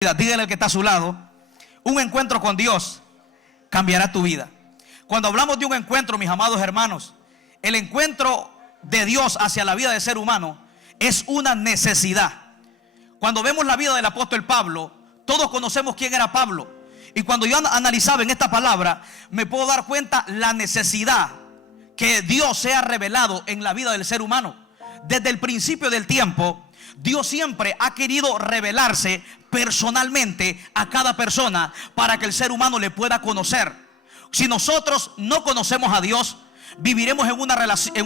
Dígale al que está a su lado: un encuentro con Dios cambiará tu vida. Cuando hablamos de un encuentro, mis amados hermanos, el encuentro de Dios hacia la vida del ser humano es una necesidad. Cuando vemos la vida del apóstol Pablo, todos conocemos quién era Pablo. Y cuando yo analizaba en esta palabra, me puedo dar cuenta la necesidad que Dios sea revelado en la vida del ser humano. Desde el principio del tiempo, Dios siempre ha querido revelarse personalmente a cada persona para que el ser humano le pueda conocer. Si nosotros no conocemos a Dios, viviremos en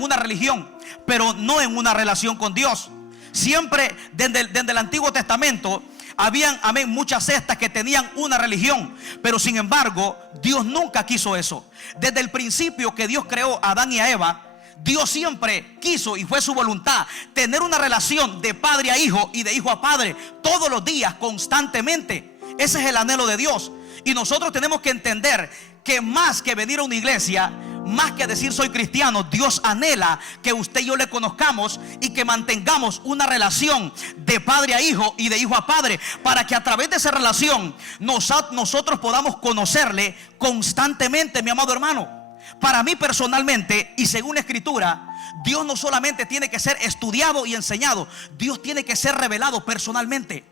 una religión, pero no en una relación con Dios. Siempre desde el Antiguo Testamento habían, muchas sectas que tenían una religión, pero sin embargo Dios nunca quiso eso. Desde el principio que Dios creó a Adán y a Eva, Dios siempre quiso, y fue su voluntad, tener una relación de padre a hijo y de hijo a padre, todos los días, constantemente. Ese es el anhelo de Dios. Y nosotros tenemos que entender que más que venir a una iglesia, más que decir soy cristiano, Dios anhela que usted y yo le conozcamos y que mantengamos una relación de padre a hijo y de hijo a padre, para que a través de esa relación nosotros podamos conocerle constantemente, mi amado hermano. Para mí personalmente, y según la Escritura, Dios no solamente tiene que ser estudiado y enseñado, Dios tiene que ser revelado personalmente.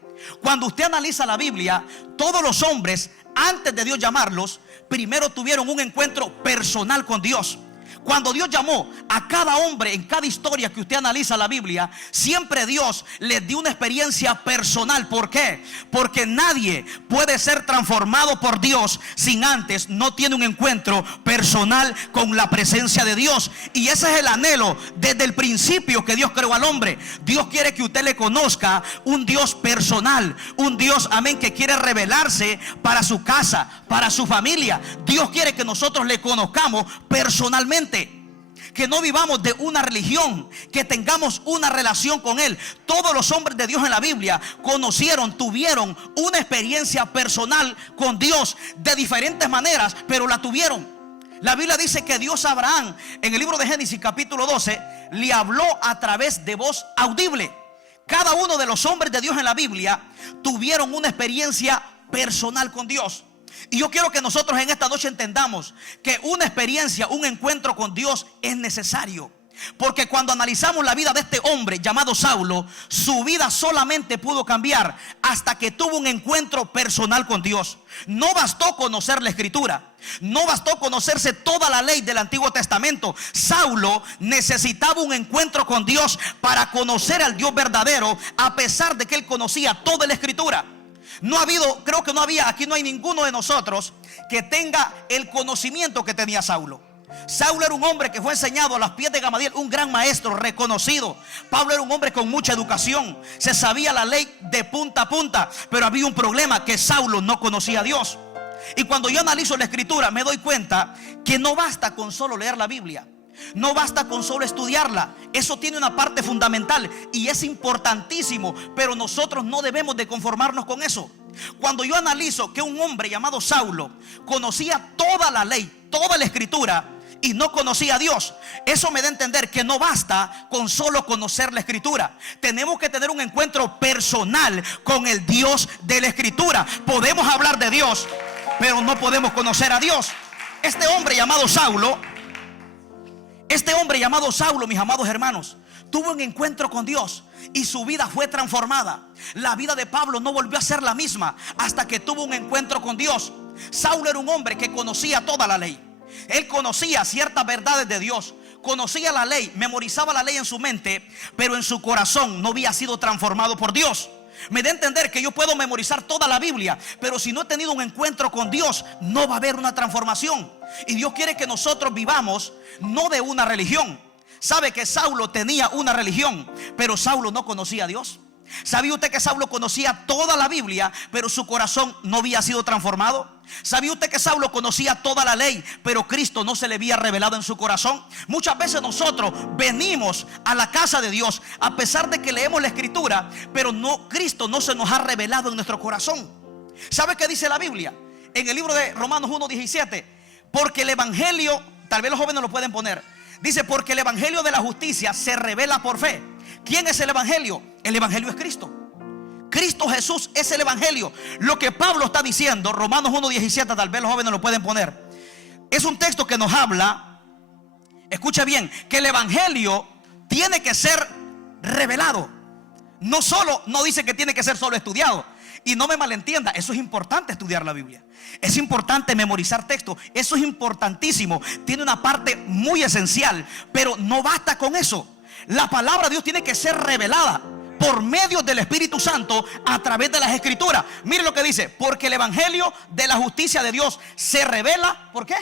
Cuando usted analiza la Biblia, todos los hombres, antes de Dios llamarlos, primero tuvieron un encuentro personal con Dios. Cuando Dios llamó a cada hombre en cada historia que usted analiza la Biblia, siempre Dios les dio una experiencia personal. ¿Por qué? Porque nadie puede ser transformado por Dios sin antes no tiene un encuentro personal con la presencia de Dios. Y ese es el anhelo desde el principio que Dios creó al hombre. Dios quiere que usted le conozca un Dios personal, un Dios, que quiere revelarse para su casa, para su familia. Dios quiere que nosotros le conozcamos personalmente. Que no vivamos de una religión, que tengamos una relación con Él. Todos los hombres de Dios en la Biblia tuvieron una experiencia personal con Dios de diferentes maneras, pero la tuvieron. La Biblia dice que Dios a Abraham, en el libro de Génesis capítulo 12, le habló a través de voz audible. Cada uno de los hombres de Dios en la Biblia tuvieron una experiencia personal con Dios. Y yo quiero que nosotros en esta noche entendamos que una experiencia, un encuentro con Dios es necesario. Porque cuando analizamos la vida de este hombre llamado Saulo, su vida solamente pudo cambiar hasta que tuvo un encuentro personal con Dios. No bastó conocer la Escritura, no bastó conocerse toda la ley del Antiguo Testamento. Saulo necesitaba un encuentro con Dios para conocer al Dios verdadero, a pesar de que él conocía toda la Escritura. Aquí no hay ninguno de nosotros que tenga el conocimiento que tenía Saulo. Saulo era un hombre que fue enseñado a los pies de Gamaliel, un gran maestro reconocido. Pablo era un hombre con mucha educación, se sabía la ley de punta a punta, pero había un problema, que Saulo no conocía a Dios. Y cuando yo analizo la Escritura, me doy cuenta que no basta con solo leer la Biblia, no basta con solo estudiarla. Eso tiene una parte fundamental y es importantísimo, pero nosotros no debemos de conformarnos con eso. Cuando yo analizo que un hombre llamado Saulo conocía toda la ley, toda la Escritura, y no conocía a Dios, eso me da a entender que no basta con solo conocer la Escritura. Tenemos que tener un encuentro personal con el Dios de la Escritura. Podemos hablar de Dios, pero no podemos conocer a Dios. Este hombre llamado Saulo, mis amados hermanos, tuvo un encuentro con Dios y su vida fue transformada. La vida de Pablo no volvió a ser la misma hasta que tuvo un encuentro con Dios. Saulo era un hombre que conocía toda la ley. Él conocía ciertas verdades de Dios, conocía la ley, memorizaba la ley en su mente, pero en su corazón no había sido transformado por Dios. Me da a entender que yo puedo memorizar toda la Biblia, pero si no he tenido un encuentro con Dios, no va a haber una transformación. Y Dios quiere que nosotros vivamos no de una religión. Sabe que Saulo tenía una religión, pero Saulo no conocía a Dios. ¿Sabía usted que Saulo conocía toda la Biblia, pero su corazón no había sido transformado? ¿Sabía usted que Saulo conocía toda la ley, pero Cristo no se le había revelado en su corazón? Muchas veces nosotros venimos a la casa de Dios a pesar de que leemos la Escritura, pero Cristo no se nos ha revelado en nuestro corazón. ¿Sabe qué dice la Biblia? En el libro de Romanos 1:17, porque el evangelio, tal vez los jóvenes lo pueden poner, dice: porque el evangelio de la justicia se revela por fe. ¿Quién es el evangelio? El evangelio es Cristo. Cristo Jesús es el evangelio. Lo que Pablo está diciendo, Romanos 1:17, tal vez los jóvenes lo pueden poner, es un texto que nos habla, escucha bien, que el evangelio tiene que ser revelado. No dice que tiene que ser solo estudiado. Y no me malentienda, eso es importante, estudiar la Biblia. Es importante memorizar textos. Eso es importantísimo. Tiene una parte muy esencial. Pero no basta con eso. La palabra de Dios tiene que ser revelada por medio del Espíritu Santo a través de las Escrituras. Mire lo que dice: porque el evangelio de la justicia de Dios se revela, ¿por qué?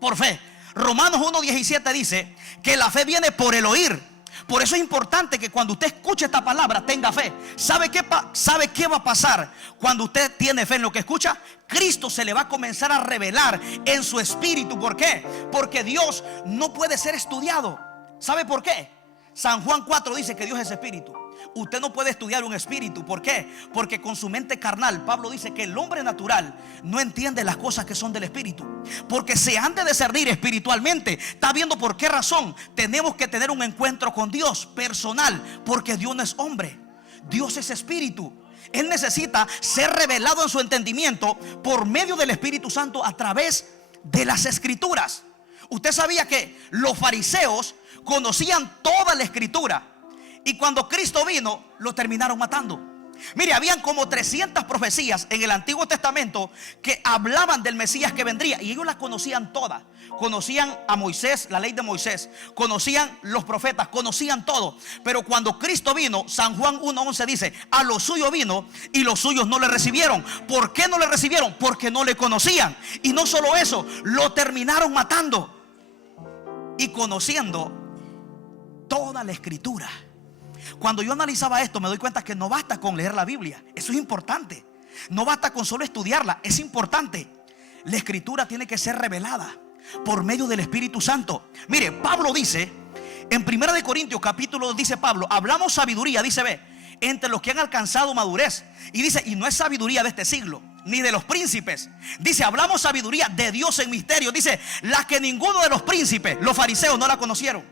Por fe. Romanos 1:17 dice que la fe viene por el oír. Por eso es importante que cuando usted escuche esta palabra tenga fe. ¿Sabe qué va a pasar cuando usted tiene fe en lo que escucha? Cristo se le va a comenzar a revelar en su espíritu. ¿Por qué? Porque Dios no puede ser estudiado. ¿Sabe por qué? San Juan 4 dice que Dios es espíritu. Usted no puede estudiar un espíritu. ¿Por qué? Porque con su mente carnal, Pablo dice que el hombre natural no entiende las cosas que son del espíritu, porque se han de discernir espiritualmente. ¿Está viendo por qué razón tenemos que tener un encuentro con Dios personal? Porque Dios no es hombre, Dios es espíritu. Él necesita ser revelado en su entendimiento por medio del Espíritu Santo a través de las Escrituras. Usted sabía que los fariseos conocían toda la Escritura, y cuando Cristo vino, lo terminaron matando. Mire, habían como 300 profecías en el Antiguo Testamento que hablaban del Mesías que vendría, y ellos las conocían todas. Conocían a Moisés, la ley de Moisés, conocían los profetas, conocían todo. Pero cuando Cristo vino, San Juan 1:11 dice: a los suyos vino y los suyos no le recibieron. ¿Por qué no le recibieron? Porque no le conocían. Y no solo eso, lo terminaron matando. Y conociendo toda la Escritura. Cuando yo analizaba esto, me doy cuenta que no basta con leer la Biblia. Eso es importante. No basta con solo estudiarla. Es importante. La Escritura tiene que ser revelada por medio del Espíritu Santo. Mire, Pablo dice en 1 de Corintios capítulo 2, dice Pablo: hablamos sabiduría, dice, ve, entre los que han alcanzado madurez. Y dice, y no es sabiduría de este siglo, ni de los príncipes. Dice, hablamos sabiduría de Dios en misterio. Dice, la que ninguno de los príncipes, los fariseos, no la conocieron.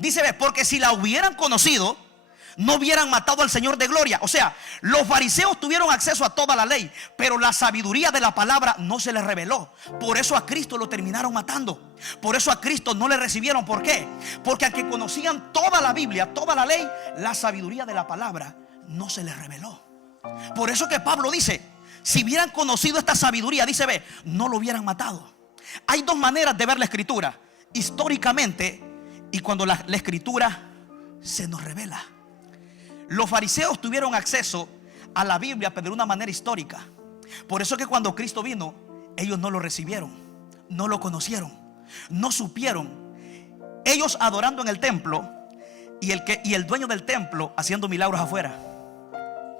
Dice, ve, porque si la hubieran conocido, no hubieran matado al Señor de gloria. O sea, los fariseos tuvieron acceso a toda la ley, pero la sabiduría de la palabra no se les reveló. Por eso a Cristo lo terminaron matando. Por eso a Cristo no le recibieron. ¿Por qué? Porque aunque conocían toda la Biblia, toda la ley, la sabiduría de la palabra no se les reveló. Por eso que Pablo dice, si hubieran conocido esta sabiduría, dice, ve, no lo hubieran matado. Hay dos maneras de ver la Escritura: históricamente y cuando la Escritura se nos revela. Los fariseos tuvieron acceso a la Biblia, pero de una manera histórica. Por eso que cuando Cristo vino, ellos no lo recibieron, no lo conocieron, no supieron. Ellos adorando en el templo y el dueño del templo haciendo milagros afuera.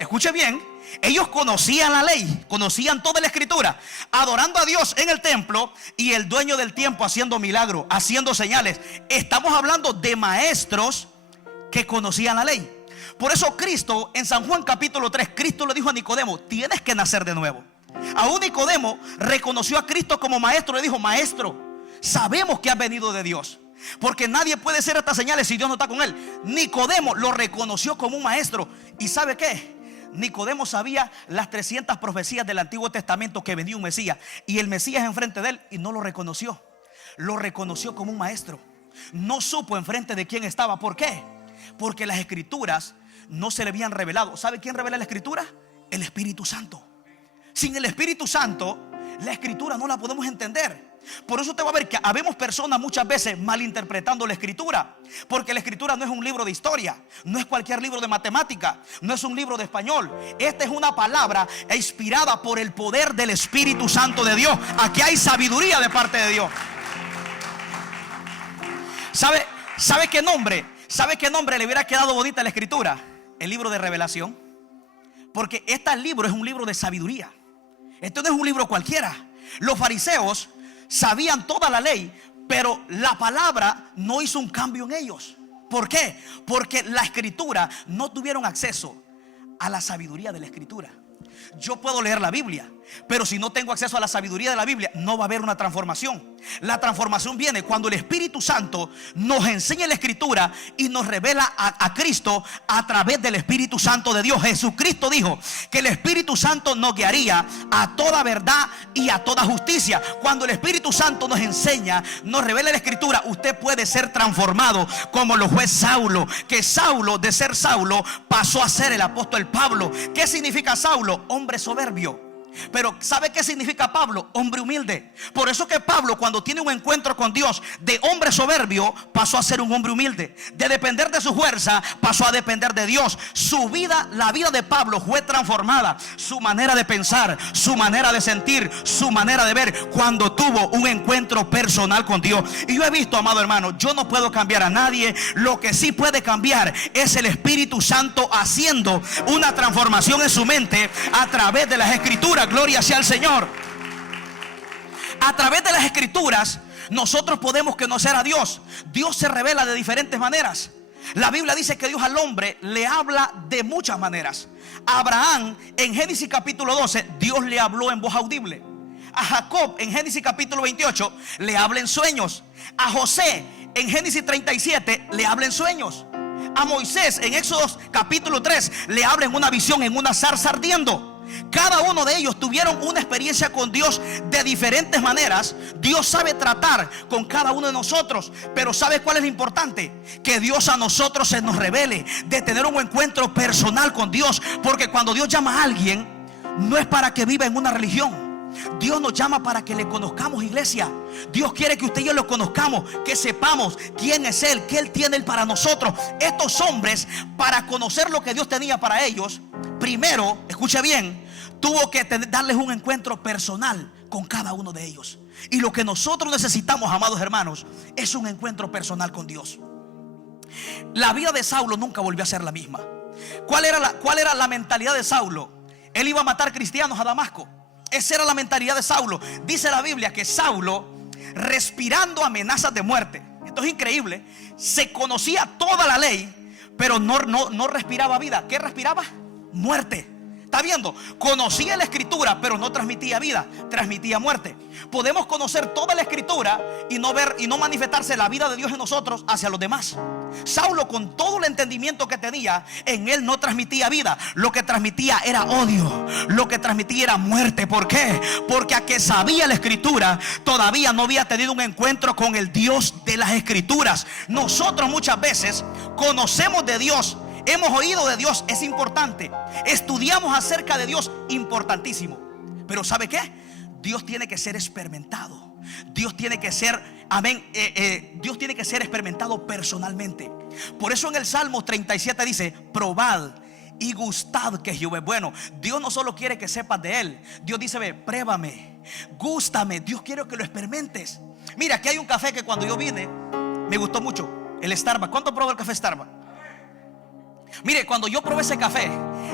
Escuche bien, ellos conocían la ley, conocían toda la Escritura, adorando a Dios en el templo, y el dueño del tiempo haciendo milagros, haciendo señales. Estamos hablando de maestros que conocían la ley. Por eso Cristo en San Juan capítulo 3, Cristo le dijo a Nicodemo: tienes que nacer de nuevo. Aún Nicodemo reconoció a Cristo como maestro. Le dijo: maestro, sabemos que has venido de Dios, porque nadie puede hacer estas señales si Dios no está con él. Nicodemo lo reconoció como un maestro. ¿Y sabe qué? Nicodemo sabía las 300 profecías del Antiguo Testamento que venía un Mesías, y el Mesías enfrente de él, y no lo reconoció. Lo reconoció como un maestro. No supo enfrente de quién estaba. ¿Por qué? Porque las Escrituras no se le habían revelado. ¿Sabe quién revela la Escritura? El Espíritu Santo. Sin el Espíritu Santo, la Escritura no la podemos entender. Por eso te va a ver que habemos personas muchas veces malinterpretando la Escritura, porque la Escritura no es un libro de historia, no es cualquier libro de matemática, no es un libro de español. Esta es una palabra inspirada por el poder del Espíritu Santo de Dios. Aquí hay sabiduría de parte de Dios. ¿Sabe qué nombre? ¿Sabe qué nombre le hubiera quedado bonita a la Escritura? El libro de Revelación. Porque este libro es un libro de sabiduría. Esto no es un libro cualquiera. Los fariseos sabían toda la ley, pero la palabra no hizo un cambio en ellos. ¿Por qué? Porque la Escritura no tuvieron acceso a la sabiduría de la Escritura. Yo puedo leer la Biblia, Pero si no tengo acceso a la sabiduría de la Biblia, no va a haber una transformación. La transformación viene cuando el Espíritu Santo nos enseña la Escritura y nos revela a Cristo a través del Espíritu Santo de Dios. Jesucristo dijo que el Espíritu Santo nos guiaría a toda verdad y a toda justicia. Cuando el Espíritu Santo nos enseña, nos revela la Escritura, usted puede ser transformado como lo fue Saulo. Que Saulo, de ser Saulo, pasó a ser el apóstol Pablo. ¿Qué significa Saulo? Hombre soberbio. Pero ¿sabe qué significa Pablo? Hombre humilde. Por eso que Pablo, cuando tiene un encuentro con Dios, de hombre soberbio pasó a ser un hombre humilde. De depender de su fuerza pasó a depender de Dios. Su vida, la vida de Pablo fue transformada. Su manera de pensar, su manera de sentir, su manera de ver, cuando tuvo un encuentro personal con Dios. Y yo he visto, amado hermano, yo no puedo cambiar a nadie. Lo que sí puede cambiar es el Espíritu Santo haciendo una transformación en su mente a través de las Escrituras. Gloria sea al Señor. A través de las Escrituras nosotros podemos conocer a Dios. Dios se revela de diferentes maneras. La Biblia dice que Dios al hombre le habla de muchas maneras. A Abraham, en Génesis capítulo 12, Dios le habló en voz audible. A Jacob, en Génesis capítulo 28, le habla en sueños. A José, en Génesis 37, le habla en sueños. A Moisés, en Éxodo capítulo 3, le habla en una visión, en una zarza ardiendo. Cada uno de ellos tuvieron una experiencia con Dios de diferentes maneras. Dios sabe tratar con cada uno de nosotros. Pero ¿sabe cuál es lo importante? Que Dios a nosotros se nos revele, de tener un encuentro personal con Dios. Porque cuando Dios llama a alguien, no es para que viva en una religión. Dios nos llama para que le conozcamos, iglesia. Dios quiere que usted y yo lo conozcamos, que sepamos quién es Él, qué Él tiene para nosotros. Estos hombres, para conocer lo que Dios tenía para ellos, primero, escuche bien, tuvo que darles un encuentro personal con cada uno de ellos. Y lo que nosotros necesitamos, amados hermanos, es un encuentro personal con Dios. La vida de Saulo nunca volvió a ser la misma. ¿Cuál era la mentalidad de Saulo? Él iba a matar cristianos a Damasco. Esa era la mentalidad de Saulo. Dice la Biblia que Saulo, respirando amenazas de muerte, esto es increíble, se conocía toda la ley, pero no respiraba vida. ¿Qué respiraba? Muerte. ¿Está viendo? Conocía la Escritura, pero no transmitía vida, transmitía muerte. Podemos conocer toda la Escritura y no ver y no manifestarse la vida de Dios en nosotros hacia los demás. Saulo, con todo el entendimiento que tenía, en él no transmitía vida. Lo que transmitía era odio, lo que transmitía era muerte. ¿Por qué? Porque a que sabía la Escritura, todavía no había tenido un encuentro con el Dios de las Escrituras. Nosotros muchas veces conocemos de Dios, hemos oído de Dios, es importante. Estudiamos acerca de Dios, importantísimo. Pero ¿sabe qué? Dios tiene que ser experimentado. Dios tiene que ser, amén, Dios tiene que ser experimentado personalmente. Por eso en el Salmo 37 dice: probad y gustad que Jehová es bueno. Dios no solo quiere que sepas de Él. Dios dice: ve, pruébame, gústame. Dios quiere que lo experimentes. Mira, aquí hay un café que cuando yo vine me gustó mucho, el Starbucks. ¿Cuánto probó el café Starbucks? Mire, cuando yo probé ese café,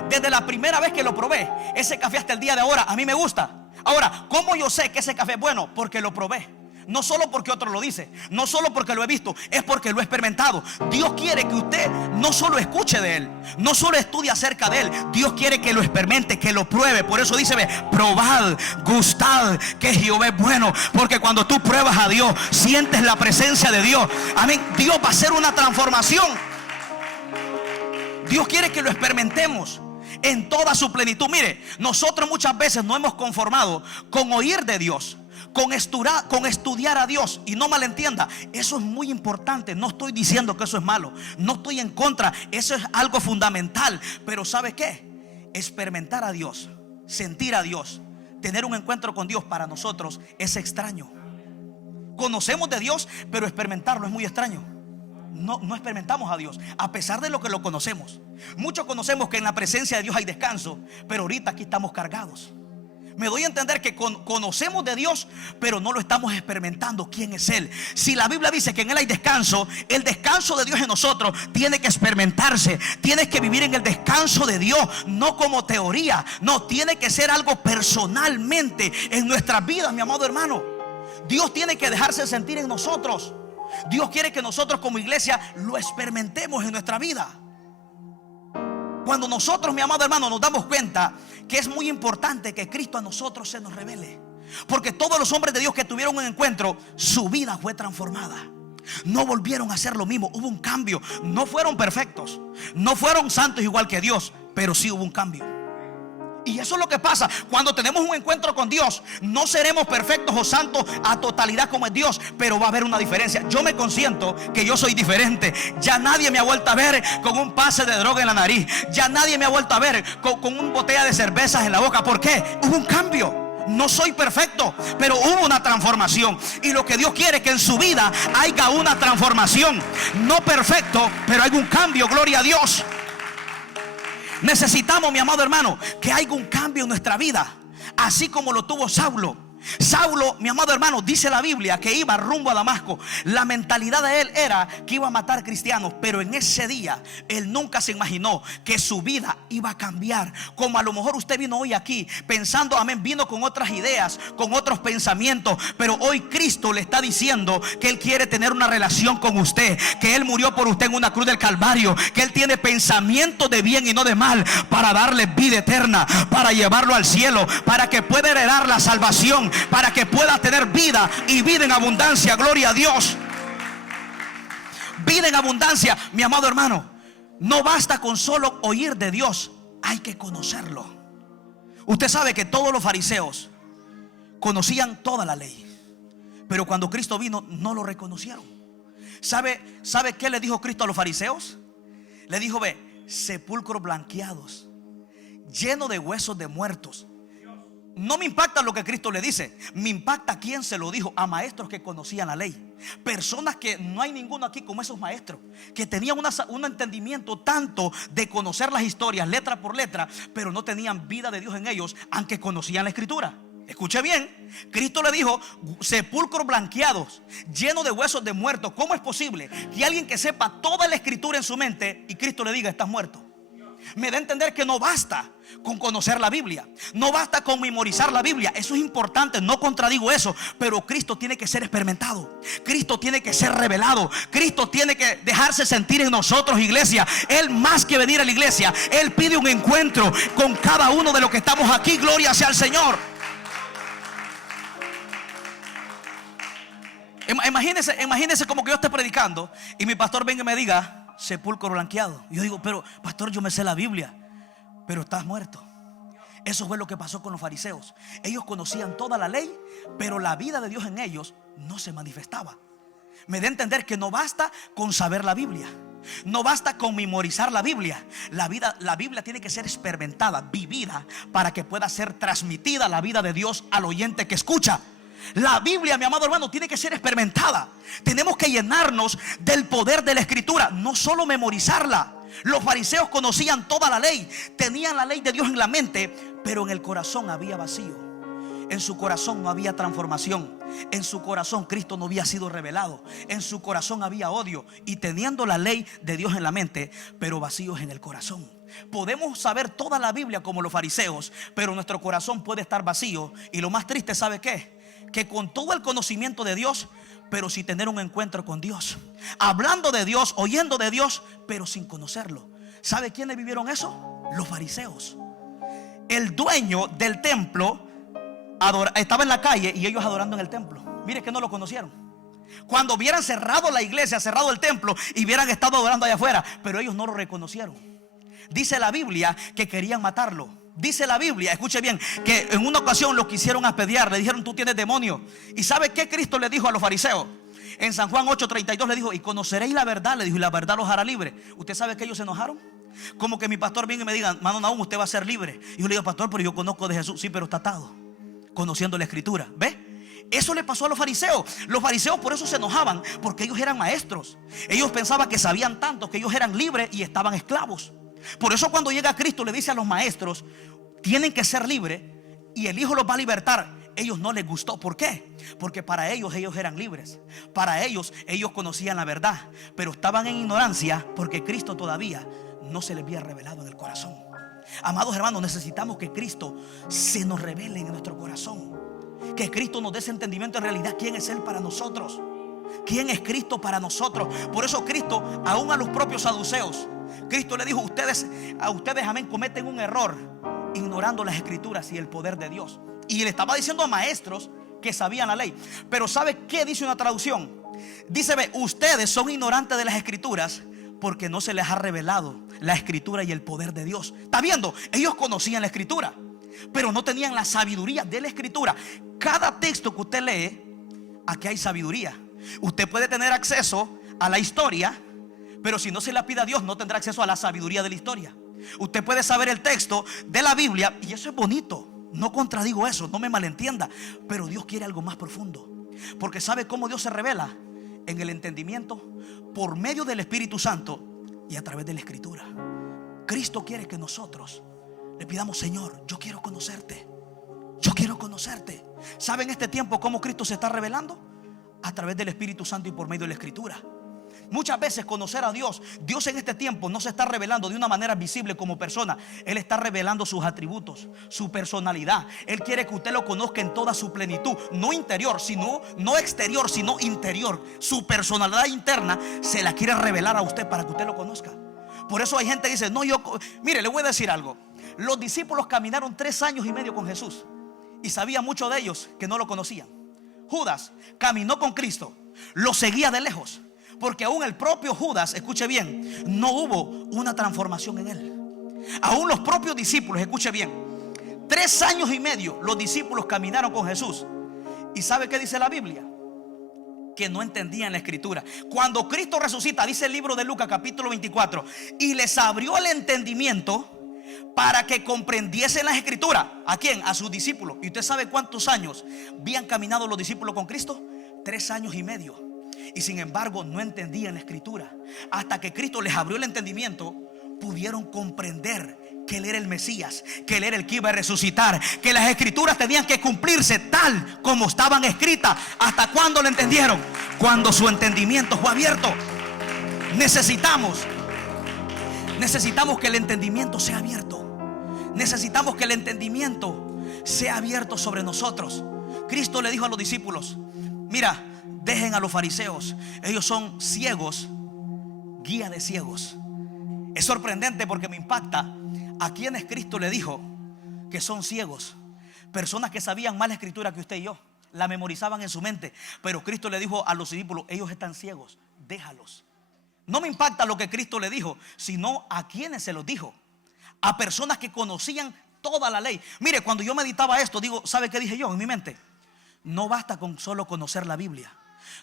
desde la primera vez que lo probé, ese café hasta el día de ahora a mí me gusta. Ahora, ¿cómo yo sé que ese café es bueno? Porque lo probé. No solo porque otro lo dice, no solo porque lo he visto, es porque lo he experimentado. Dios quiere que usted no solo escuche de Él, no solo estudie acerca de Él. Dios quiere que lo experimente, que lo pruebe. Por eso dice: probad, gustad que Jehová es bueno. Porque cuando tú pruebas a Dios, sientes la presencia de Dios. Amén. Dios va a hacer una transformación. Dios quiere que lo experimentemos en toda su plenitud. Mire, nosotros muchas veces nos hemos conformado con oír de Dios, con estudiar a Dios. Y no malentienda, eso es muy importante. No estoy diciendo que eso es malo, no estoy en contra, eso es algo fundamental. Pero ¿sabe qué? Experimentar a Dios, sentir a Dios, tener un encuentro con Dios, para nosotros es extraño. Conocemos de Dios, pero experimentarlo es muy extraño. No experimentamos a Dios, a pesar de lo que lo conocemos. Muchos conocemos que en la presencia de Dios hay descanso, pero ahorita aquí estamos cargados. Me doy a entender que conocemos de Dios, pero no lo estamos experimentando. ¿Quién es Él? Si la Biblia dice que en Él hay descanso, el descanso de Dios en nosotros tiene que experimentarse. Tienes que vivir en el descanso de Dios, no como teoría. No, tiene que ser algo personalmente en nuestras vidas, mi amado hermano. Dios tiene que dejarse sentir en nosotros. Dios quiere que nosotros como iglesia lo experimentemos en nuestra vida. Cuando nosotros, mi amado hermano, nos damos cuenta que es muy importante que Cristo a nosotros se nos revele. Porque todos los hombres de Dios que tuvieron un encuentro, su vida fue transformada. No volvieron a hacer lo mismo, hubo un cambio. No fueron perfectos, no fueron santos igual que Dios, pero sí hubo un cambio. Y eso es lo que pasa cuando tenemos un encuentro con Dios. No seremos perfectos o santos a totalidad como es Dios, pero va a haber una diferencia. Yo me consiento que yo soy diferente. Ya nadie me ha vuelto a ver con un pase de droga en la nariz. Ya nadie me ha vuelto a ver con una botella de cervezas en la boca. ¿Por qué? Hubo un cambio. No soy perfecto, pero hubo una transformación. Y lo que Dios quiere es que en su vida haya una transformación. No perfecto, pero hay un cambio, gloria a Dios. Necesitamos, mi amado hermano, que haya un cambio en nuestra vida, así como lo tuvo Saulo. Saulo, mi amado hermano, dice la Biblia que iba rumbo a Damasco. La mentalidad de él era que iba a matar cristianos, pero en ese día él nunca se imaginó que su vida iba a cambiar. Como a lo mejor usted vino hoy aquí pensando, amén, vino con otras ideas, con otros pensamientos, pero hoy Cristo le está diciendo que Él quiere tener una relación con usted, que Él murió por usted en una cruz del Calvario, que Él tiene pensamientos de bien y no de mal, para darle vida eterna, para llevarlo al cielo, para que pueda heredar la salvación, para que pueda tener vida y vida en abundancia. Gloria a Dios. Vida en abundancia, mi amado hermano. No basta con solo oír de Dios, hay que conocerlo. Usted sabe que todos los fariseos conocían toda la ley, pero cuando Cristo vino no lo reconocieron. ¿Sabe qué le dijo Cristo a los fariseos? Le dijo: ve, sepulcros blanqueados, llenos de huesos de muertos. No me impacta lo que Cristo le dice, me impacta quién se lo dijo. A maestros que conocían la ley, personas que no hay ninguno aquí como esos maestros, que tenían un entendimiento tanto de conocer las historias letra por letra, pero no tenían vida de Dios en ellos, aunque conocían la escritura. Escuche bien, Cristo le dijo: sepulcros blanqueados, llenos de huesos de muertos. ¿Cómo es posible que alguien que sepa toda la escritura en su mente y Cristo le diga: estás muerto? Me da a entender que no basta con conocer la Biblia, no basta con memorizar la Biblia. Eso es importante, no contradigo eso, pero Cristo tiene que ser experimentado, Cristo tiene que ser revelado, Cristo tiene que dejarse sentir en nosotros, iglesia. Él, más que venir a la iglesia, Él pide un encuentro con cada uno de los que estamos aquí. Gloria sea al Señor. Imagínese como que yo esté predicando y mi pastor venga y me diga: sepulcro blanqueado. Y yo digo: pero pastor, yo me sé la Biblia. Pero estás muerto. Eso fue lo que pasó con los fariseos. Ellos conocían toda la ley, pero la vida de Dios en ellos no se manifestaba. Me da a entender que no basta con saber la Biblia, no basta con memorizar la Biblia. La Biblia tiene que ser experimentada, vivida, para que pueda ser transmitida la vida de Dios al oyente que escucha. La Biblia, mi amado hermano, tiene que ser experimentada. Tenemos que llenarnos del poder de la escritura, no solo memorizarla. Los fariseos conocían toda la ley, tenían la ley de Dios en la mente, pero en el corazón había vacío. En su corazón no había transformación. En su corazón Cristo no había sido revelado. En su corazón había odio. Y teniendo la ley de Dios en la mente, pero vacíos en el corazón. Podemos saber toda la Biblia como los fariseos, pero nuestro corazón puede estar vacío. Y lo más triste, ¿sabe qué? Que con todo el conocimiento de Dios, pero sin tener un encuentro con Dios, hablando de Dios, oyendo de Dios, pero sin conocerlo. ¿Sabe quiénes vivieron eso? Los fariseos. El dueño del templo estaba en la calle y ellos adorando en el templo. Mire que no lo conocieron. Cuando hubieran cerrado la iglesia, cerrado el templo, y hubieran estado adorando allá afuera, pero ellos no lo reconocieron. Dice la Biblia que querían matarlo. Dice la Biblia, escuche bien, que en una ocasión lo quisieron apedrear. Le dijeron: tú tienes demonio. ¿Y sabe qué Cristo le dijo a los fariseos? En San Juan 8:32 le dijo: y conoceréis la verdad, le dijo, y la verdad los hará libre. ¿Usted sabe que ellos se enojaron? Como que mi pastor venga y me diga: mano Nahum, usted va a ser libre. Y yo le digo: pastor, pero yo conozco de Jesús. Sí, pero está atado, conociendo la escritura. ¿Ve? Eso le pasó a los fariseos. Los fariseos por eso se enojaban, porque ellos eran maestros. Ellos pensaban que sabían tanto, que ellos eran libres y estaban esclavos. Por eso cuando llega Cristo le dice a los maestros: tienen que ser libres y el Hijo los va a libertar. Ellos no les gustó. ¿Por qué? Porque para ellos eran libres. Para ellos conocían la verdad, pero estaban en ignorancia porque Cristo todavía no se les había revelado en el corazón. Amados hermanos, necesitamos que Cristo se nos revele en nuestro corazón, que Cristo nos dé ese entendimiento en realidad. ¿Quién es Él para nosotros? ¿Quién es Cristo para nosotros? Por eso Cristo, aún a los propios saduceos, Cristo le dijo: a ustedes, amén, cometen un error ignorando las escrituras y el poder de Dios. Y le estaba diciendo a maestros que sabían la ley. Pero ¿sabe qué dice una traducción? Dice: ve, ustedes son ignorantes de las escrituras porque no se les ha revelado la escritura y el poder de Dios. ¿Está viendo? Ellos conocían la escritura, pero no tenían la sabiduría de la escritura. Cada texto que usted lee, aquí hay sabiduría. Usted puede tener acceso a la historia, pero si no se la pide a Dios, no tendrá acceso a la sabiduría de la historia. Usted puede saber el texto de la Biblia, y eso es bonito, no contradigo eso, no me malentienda, pero Dios quiere algo más profundo. Porque ¿sabe cómo Dios se revela? En el entendimiento, por medio del Espíritu Santo y a través de la escritura. Cristo quiere que nosotros le pidamos: Señor, yo quiero conocerte, yo quiero conocerte. ¿Sabe en este tiempo cómo Cristo se está revelando? A través del Espíritu Santo y por medio de la escritura. Muchas veces conocer a Dios, Dios en este tiempo no se está revelando de una manera visible como persona. Él está revelando sus atributos, su personalidad. Él quiere que usted lo conozca en toda su plenitud, no interior, sino no exterior, sino interior. Su personalidad interna se la quiere revelar a usted para que usted lo conozca. Por eso hay gente que dice: no, mire, le voy a decir algo. Los discípulos caminaron 3 años y medio con Jesús y sabía muchos de ellos que no lo conocían. Judas caminó con Cristo, lo seguía de lejos, porque aún el propio Judas, escuche bien, no hubo una transformación en él. Aún los propios discípulos, escuche bien, 3 años y medio los discípulos caminaron con Jesús. ¿Y sabe qué dice la Biblia? Que no entendían la escritura. Cuando Cristo resucita, dice el libro de Lucas capítulo 24, y les abrió el entendimiento para que comprendiesen las escrituras. ¿A quién? A sus discípulos. ¿Y usted sabe cuántos años habían caminado los discípulos con Cristo? 3 años y medio. Y sin embargo no entendían la escritura. Hasta que Cristo les abrió el entendimiento, pudieron comprender que Él era el Mesías, que Él era el que iba a resucitar, que las escrituras tenían que cumplirse tal como estaban escritas. ¿Hasta cuándo lo entendieron? Cuando su entendimiento fue abierto. Necesitamos que el entendimiento sea abierto. Necesitamos que el entendimiento sea abierto sobre nosotros. Cristo le dijo a los discípulos: mira, dejen a los fariseos, ellos son ciegos, guía de ciegos. Es sorprendente porque me impacta a quienes Cristo le dijo que son ciegos. Personas que sabían más la escritura que usted y yo, la memorizaban en su mente. Pero Cristo le dijo a los discípulos: ellos están ciegos, déjalos. No me impacta lo que Cristo le dijo, sino a quienes se los dijo. A personas que conocían toda la ley. Mire, cuando yo meditaba esto, digo, ¿sabe qué dije yo en mi mente? No basta con solo conocer la Biblia,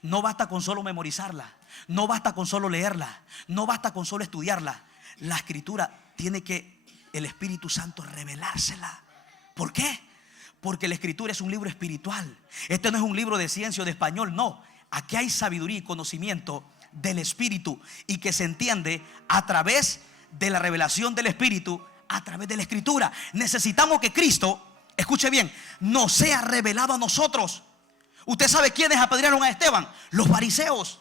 no basta con solo memorizarla, no basta con solo leerla, no basta con solo estudiarla. La escritura tiene que el Espíritu Santo revelársela. ¿Por qué? Porque la escritura es un libro espiritual. Este no es un libro de ciencia o de español, no. Aquí hay sabiduría y conocimiento del Espíritu, y que se entiende a través de la revelación del Espíritu, a través de la escritura. Necesitamos que Cristo, escuche bien, nos sea revelado a nosotros. Usted sabe quiénes apedrearon a Esteban: los fariseos.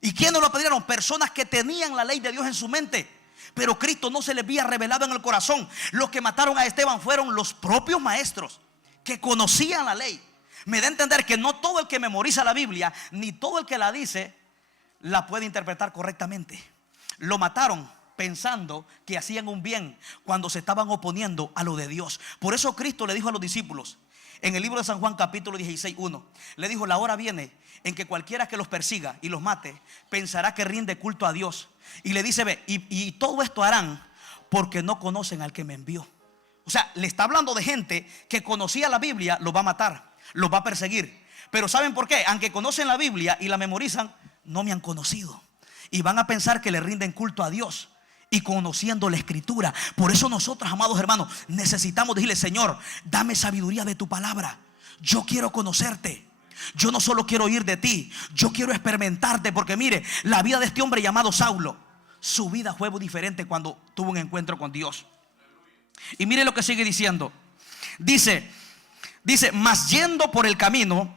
¿Y quiénes lo apedrearon? Personas que tenían la ley de Dios en su mente, pero Cristo no se les había revelado en el corazón. Los que mataron a Esteban fueron los propios maestros que conocían la ley. Me da a entender que no todo el que memoriza la Biblia, ni todo el que la dice, la puede interpretar correctamente. Lo mataron pensando que hacían un bien cuando se estaban oponiendo a lo de Dios. Por eso Cristo le dijo a los discípulos en el libro de San Juan capítulo 16:1, le dijo: la hora viene en que cualquiera que los persiga y los mate pensará que rinde culto a Dios. Y le dice: ve, y todo esto harán porque no conocen al que me envió. O sea, le está hablando de gente que conocía la Biblia, los va a matar, los va a perseguir. Pero ¿saben por qué? Aunque conocen la Biblia y la memorizan, no me han conocido, y van a pensar que le rinden culto a Dios y conociendo la escritura. Por eso nosotros, amados hermanos, necesitamos decirle: Señor, dame sabiduría de tu palabra. Yo quiero conocerte. Yo no solo quiero oír de ti, yo quiero experimentarte. Porque mire, la vida de este hombre llamado Saulo, su vida fue muy diferente cuando tuvo un encuentro con Dios. Y mire lo que sigue diciendo. Dice, mas yendo por el camino,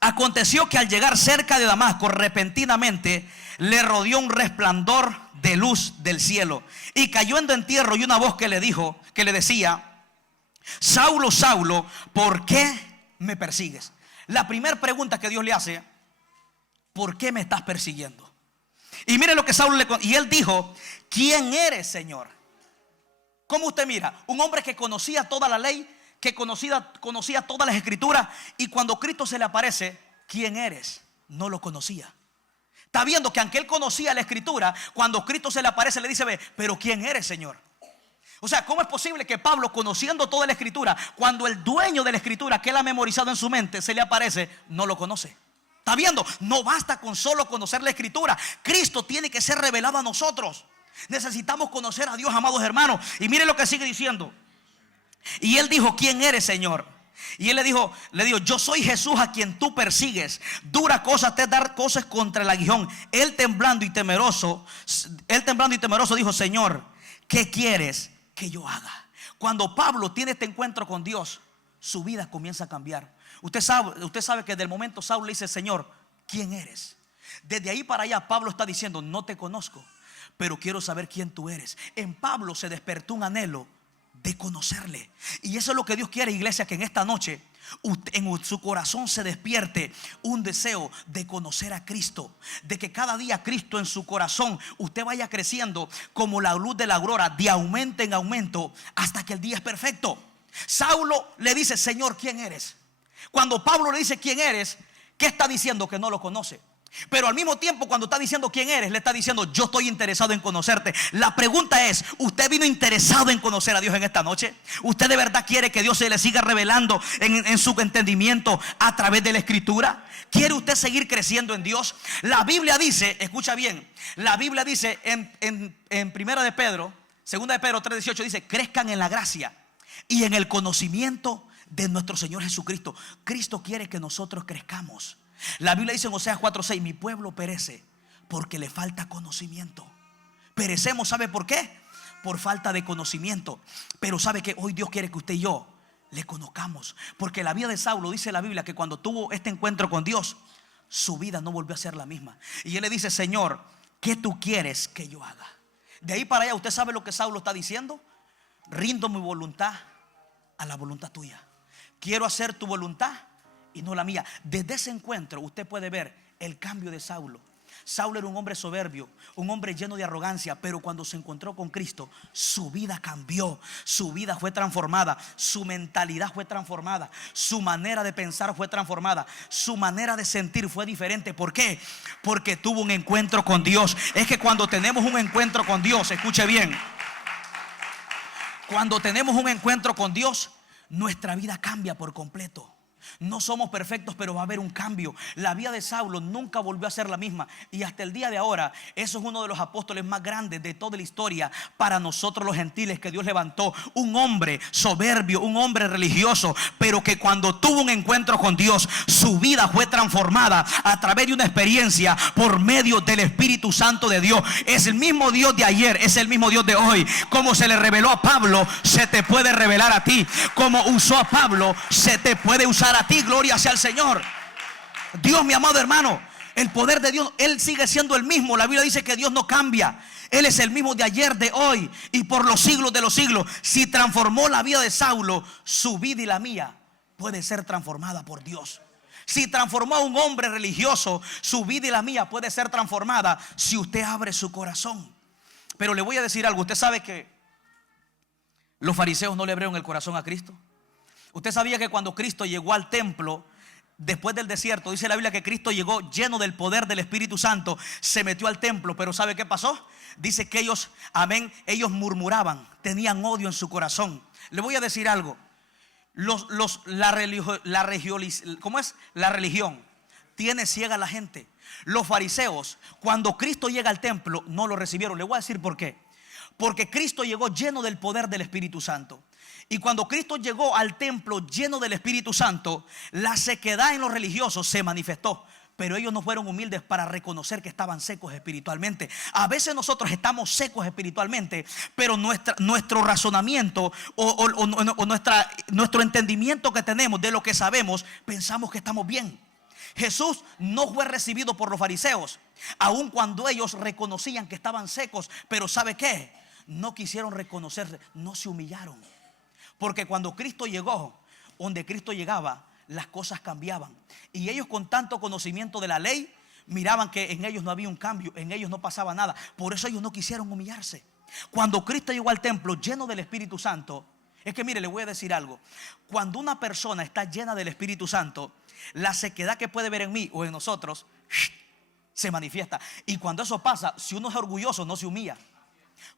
aconteció que al llegar cerca de Damasco, repentinamente le rodeó un resplandor de luz del cielo, y cayendo en tierra, y una voz que le decía: Saulo, Saulo, ¿por qué me persigues? La primera pregunta que Dios le hace: ¿por qué me estás persiguiendo? Y mire lo que Saulo y él dijo: ¿quién eres, Señor? ¿Cómo usted mira? Un hombre que conocía toda la ley, que conocía todas las escrituras, y cuando Cristo se le aparece, ¿quién eres? No lo conocía. Está viendo que aunque él conocía la escritura, cuando Cristo se le aparece le dice: ve, pero ¿quién eres, Señor? O sea, ¿cómo es posible que Pablo, conociendo toda la escritura, cuando el dueño de la escritura que él ha memorizado en su mente se le aparece, no lo conoce? Está viendo, no basta con solo conocer la escritura. Cristo tiene que ser revelado a nosotros. Necesitamos conocer a Dios, amados hermanos. Y mire lo que sigue diciendo. Y él dijo: ¿quién eres, Señor? Y él le dijo: yo soy Jesús a quien tú persigues. Dura cosa te es dar cosas contra el aguijón. Él temblando y temeroso dijo: Señor, ¿qué quieres que yo haga? Cuando Pablo tiene este encuentro con Dios, su vida comienza a cambiar. Usted sabe que desde el momento Saulo le dice: Señor, ¿quién eres? Desde ahí para allá Pablo está diciendo: no te conozco, pero quiero saber quién tú eres. En Pablo se despertó un anhelo de conocerle. Y eso es lo que Dios quiere, iglesia, que en esta noche en su corazón se despierte un deseo de conocer a Cristo, de que cada día Cristo en su corazón usted vaya creciendo como la luz de la aurora, de aumento en aumento, hasta que el día es perfecto. Saulo le dice: Señor, ¿quién eres? Cuando Pablo le dice: ¿quién eres?, ¿qué está diciendo? Que no lo conoce. Pero al mismo tiempo, cuando está diciendo quién eres, le está diciendo: yo estoy interesado en conocerte. La pregunta es: ¿usted vino interesado en conocer a Dios en esta noche? ¿Usted de verdad quiere que Dios se le siga revelando en su entendimiento a través de la escritura? ¿Quiere usted seguir creciendo en Dios? La Biblia dice, escucha bien, la Biblia dice en primera de Pedro, segunda de Pedro 3:18, dice: crezcan en la gracia y en el conocimiento de nuestro Señor Jesucristo. Cristo quiere que nosotros crezcamos. La Biblia dice en Oseas 4:6: mi pueblo perece porque le falta conocimiento. Perecemos, ¿sabe por qué? Por falta de conocimiento. Pero sabe que hoy Dios quiere que usted y yo le conozcamos, porque la vida de Saulo, dice la Biblia, que cuando tuvo este encuentro con Dios, su vida no volvió a ser la misma. Y él le dice: Señor, ¿qué tú quieres que yo haga? De ahí para allá, ¿usted sabe lo que Saulo está diciendo? Rindo mi voluntad a la voluntad tuya. Quiero hacer tu voluntad y no la mía. Desde ese encuentro usted puede ver el cambio de Saulo. Saulo era un hombre soberbio, un hombre lleno de arrogancia, pero cuando se encontró con Cristo, su vida cambió, su vida fue transformada, su mentalidad fue transformada, su manera de pensar fue transformada, su manera de sentir fue diferente. ¿Por qué? Porque tuvo un encuentro con Dios. Es que cuando tenemos un encuentro con Dios, escuche bien, cuando tenemos un encuentro con Dios, nuestra vida cambia por completo. No somos perfectos, pero va a haber un cambio. La vida de Saulo nunca volvió a ser la misma. Y hasta el día de ahora, eso es uno de los apóstoles más grandes de toda la historia para nosotros los gentiles, que Dios levantó. Un hombre soberbio, un hombre religioso, pero que cuando tuvo un encuentro con Dios, su vida fue transformada a través de una experiencia por medio del Espíritu Santo de Dios. Es el mismo Dios de ayer, es el mismo Dios de hoy. Como se le reveló a Pablo, se te puede revelar a ti. Como usó a Pablo, se te puede usar a ti. Gloria sea al Señor. Dios, mi amado hermano, el poder de Dios, Él sigue siendo el mismo. La Biblia dice que Dios no cambia. Él es el mismo de ayer, de hoy y por los siglos de los siglos. Si transformó la vida de Saulo, su vida y la mía puede ser transformada por Dios. Si transformó a un hombre religioso, su vida y la mía puede ser transformada si usted abre su corazón. Pero le voy a decir algo. Usted sabe que los fariseos no le abrieron el corazón a Cristo. Usted sabía que cuando Cristo llegó al templo después del desierto, dice la Biblia que Cristo llegó lleno del poder del Espíritu Santo, se metió al templo, pero ¿sabe qué pasó? Dice que ellos, amén, ellos murmuraban, tenían odio en su corazón. Le voy a decir algo. La religión tiene ciega a la gente. Los fariseos, cuando Cristo llega al templo, no lo recibieron. Le voy a decir por qué. Porque Cristo llegó lleno del poder del Espíritu Santo. Y cuando Cristo llegó al templo lleno del Espíritu Santo, la sequedad en los religiosos se manifestó. Pero ellos no fueron humildes para reconocer que estaban secos espiritualmente. A veces nosotros estamos secos espiritualmente, pero nuestro razonamiento nuestro entendimiento que tenemos de lo que sabemos, pensamos que estamos bien. Jesús no fue recibido por los fariseos, aun cuando ellos reconocían que estaban secos. Pero ¿sabe qué? No quisieron reconocerse, no se humillaron. Porque cuando Cristo llegó, donde Cristo llegaba, las cosas cambiaban. Y ellos, con tanto conocimiento de la ley, miraban que en ellos no había un cambio, en ellos no pasaba nada. Por eso ellos no quisieron humillarse. Cuando Cristo llegó al templo lleno del Espíritu Santo, es que mire, le voy a decir algo. Cuando una persona está llena del Espíritu Santo, la sequedad que puede ver en mí o en nosotros se manifiesta. Y cuando eso pasa, si uno es orgulloso, no se humilla.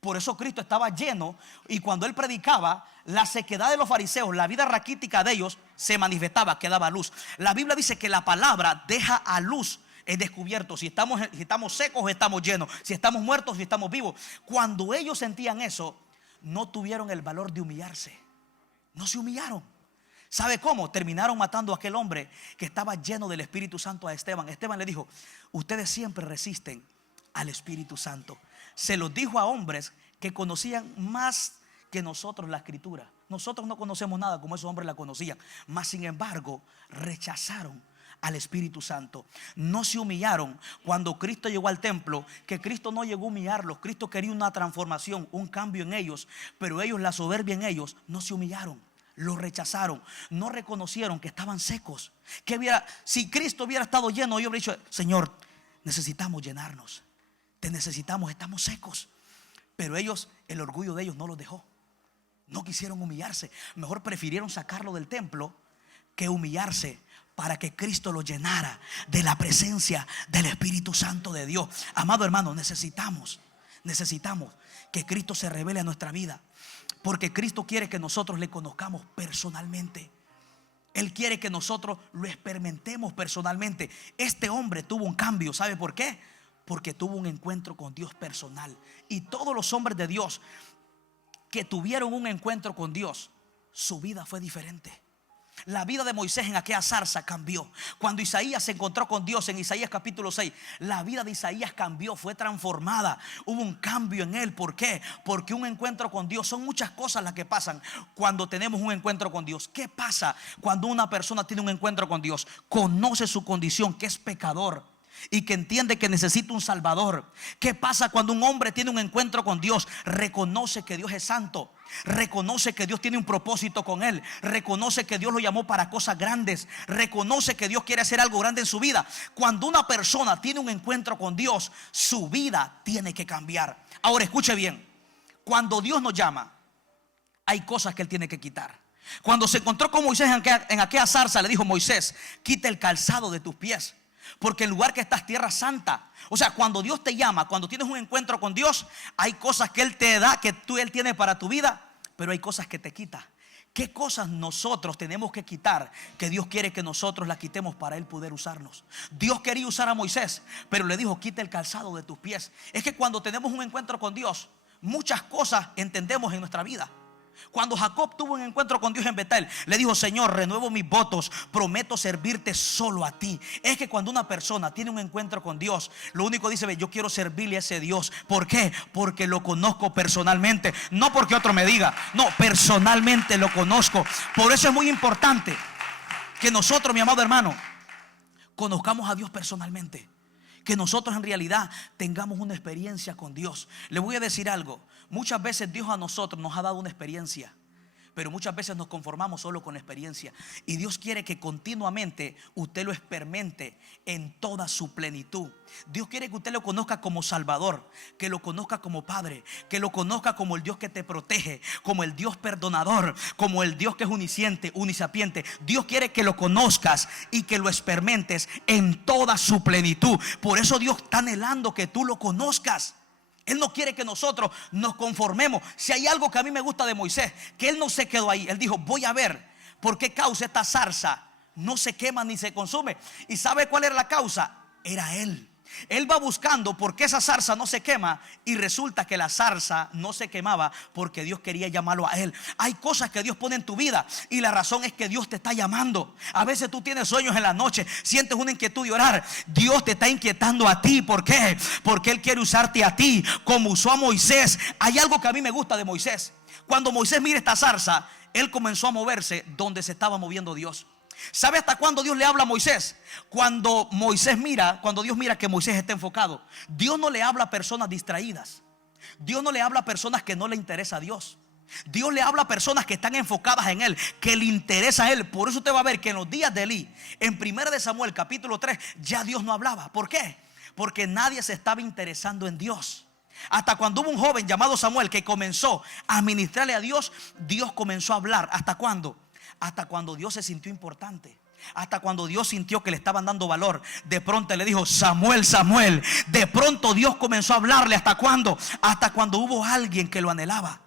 Por eso Cristo estaba lleno, y cuando Él predicaba, la sequedad de los fariseos, la vida raquítica de ellos se manifestaba, que daba luz. La Biblia dice que la palabra deja a luz es descubierto si estamos secos o estamos llenos, si estamos muertos o si estamos vivos. Cuando ellos sentían eso, no tuvieron el valor de humillarse. No se humillaron. ¿Sabe cómo? Terminaron matando a aquel hombre que estaba lleno del Espíritu Santo, a Esteban. Esteban le dijo: ustedes siempre resisten al Espíritu Santo. Se los dijo a hombres que conocían más que nosotros la Escritura. Nosotros no conocemos nada como esos hombres la conocían, mas sin embargo rechazaron al Espíritu Santo. No se humillaron cuando Cristo llegó al templo, que Cristo no llegó a humillarlos. Cristo quería una transformación, un cambio en ellos, pero ellos, la soberbia en ellos, no se humillaron. Lo rechazaron, no reconocieron que estaban secos. Si Cristo hubiera estado lleno, yo hubiera dicho: Señor, necesitamos llenarnos, te necesitamos, estamos secos. Pero ellos, el orgullo de ellos no los dejó. No quisieron humillarse. Mejor prefirieron sacarlo del templo que humillarse para que Cristo lo llenara de la presencia del Espíritu Santo de Dios. Amado hermano, necesitamos que Cristo se revele a nuestra vida, porque Cristo quiere que nosotros le conozcamos personalmente. Él quiere que nosotros lo experimentemos personalmente. Este hombre tuvo un cambio. ¿Sabe por qué? Porque tuvo un encuentro con Dios personal. Y todos los hombres de Dios que tuvieron un encuentro con Dios, su vida fue diferente. La vida de Moisés en aquella zarza cambió. Cuando Isaías se encontró con Dios en Isaías capítulo 6, la vida de Isaías cambió, fue transformada. Hubo un cambio en él. ¿Por qué? Porque un encuentro con Dios, son muchas cosas las que pasan cuando tenemos un encuentro con Dios. ¿Qué pasa cuando una persona tiene un encuentro con Dios? Conoce su condición, que es pecador, y que entiende que necesita un Salvador. ¿Qué pasa cuando un hombre tiene un encuentro con Dios? Reconoce que Dios es santo, reconoce que Dios tiene un propósito con él, reconoce que Dios lo llamó para cosas grandes, reconoce que Dios quiere hacer algo grande en su vida. Cuando una persona tiene un encuentro con Dios, su vida tiene que cambiar. Ahora escuche bien, cuando Dios nos llama, hay cosas que Él tiene que quitar. Cuando se encontró con Moisés en aquella zarza, le dijo: Moisés, quita el calzado de tus pies, porque el lugar que estás, tierra santa. O sea, cuando Dios te llama, cuando tienes un encuentro con Dios, hay cosas que Él te da, que Él tiene para tu vida, pero hay cosas que te quita. ¿Qué cosas nosotros tenemos que quitar que Dios quiere que nosotros las quitemos para Él poder usarnos? Dios quería usar a Moisés, pero le dijo: quita el calzado de tus pies. Es que cuando tenemos un encuentro con Dios, muchas cosas entendemos en nuestra vida. Cuando Jacob tuvo un encuentro con Dios en Betel, le dijo: Señor, renuevo mis votos, prometo servirte solo a ti. Es que cuando una persona tiene un encuentro con Dios, lo único dice: yo quiero servirle a ese Dios. ¿Por qué? Porque lo conozco personalmente. No porque otro me diga, no, personalmente lo conozco. Por eso es muy importante que nosotros, mi amado hermano, conozcamos a Dios personalmente, que nosotros en realidad tengamos una experiencia con Dios. Le voy a decir algo: muchas veces Dios a nosotros nos ha dado una experiencia, pero muchas veces nos conformamos solo con la experiencia. Y Dios quiere que continuamente usted lo experimente en toda su plenitud. Dios quiere que usted lo conozca como Salvador, que lo conozca como Padre, que lo conozca como el Dios que te protege, como el Dios perdonador, como el Dios que es unisciente, unisapiente. Dios quiere que lo conozcas y que lo experimentes en toda su plenitud. Por eso Dios está anhelando que tú lo conozcas. Él no quiere que nosotros nos conformemos. Si hay algo que a mí me gusta de Moisés, que él no se quedó ahí. Él dijo: voy a ver por qué causa esta zarza no se quema ni se consume. ¿Y sabe cuál era la causa? Era él. Él va buscando por qué esa zarza no se quema, y resulta que la zarza no se quemaba porque Dios quería llamarlo a él. Hay cosas que Dios pone en tu vida y la razón es que Dios te está llamando. A veces tú tienes sueños en la noche, sientes una inquietud de orar. Dios te está inquietando a ti. ¿Por qué? Porque Él quiere usarte a ti como usó a Moisés. Hay algo que a mí me gusta de Moisés. Cuando Moisés mira esta zarza, él comenzó a moverse donde se estaba moviendo Dios. ¿Sabe hasta cuándo Dios le habla a Moisés? Cuando Dios mira que Moisés está enfocado. Dios no le habla a personas distraídas. Dios no le habla a personas que no le interesa a Dios. Dios le habla a personas que están enfocadas en Él, que le interesa a Él. Por eso usted va a ver que en los días de Elí, en 1 de Samuel capítulo 3, ya Dios no hablaba. ¿Por qué? Porque nadie se estaba interesando en Dios. Hasta cuando hubo un joven llamado Samuel que comenzó a ministrarle a Dios, Dios comenzó a hablar. ¿Hasta cuándo? Hasta cuando Dios se sintió importante. Hasta cuando Dios sintió que le estaban dando valor. De pronto le dijo: Samuel, Samuel. De pronto Dios comenzó a hablarle. ¿Hasta cuándo? Hasta cuando hubo alguien que lo anhelaba.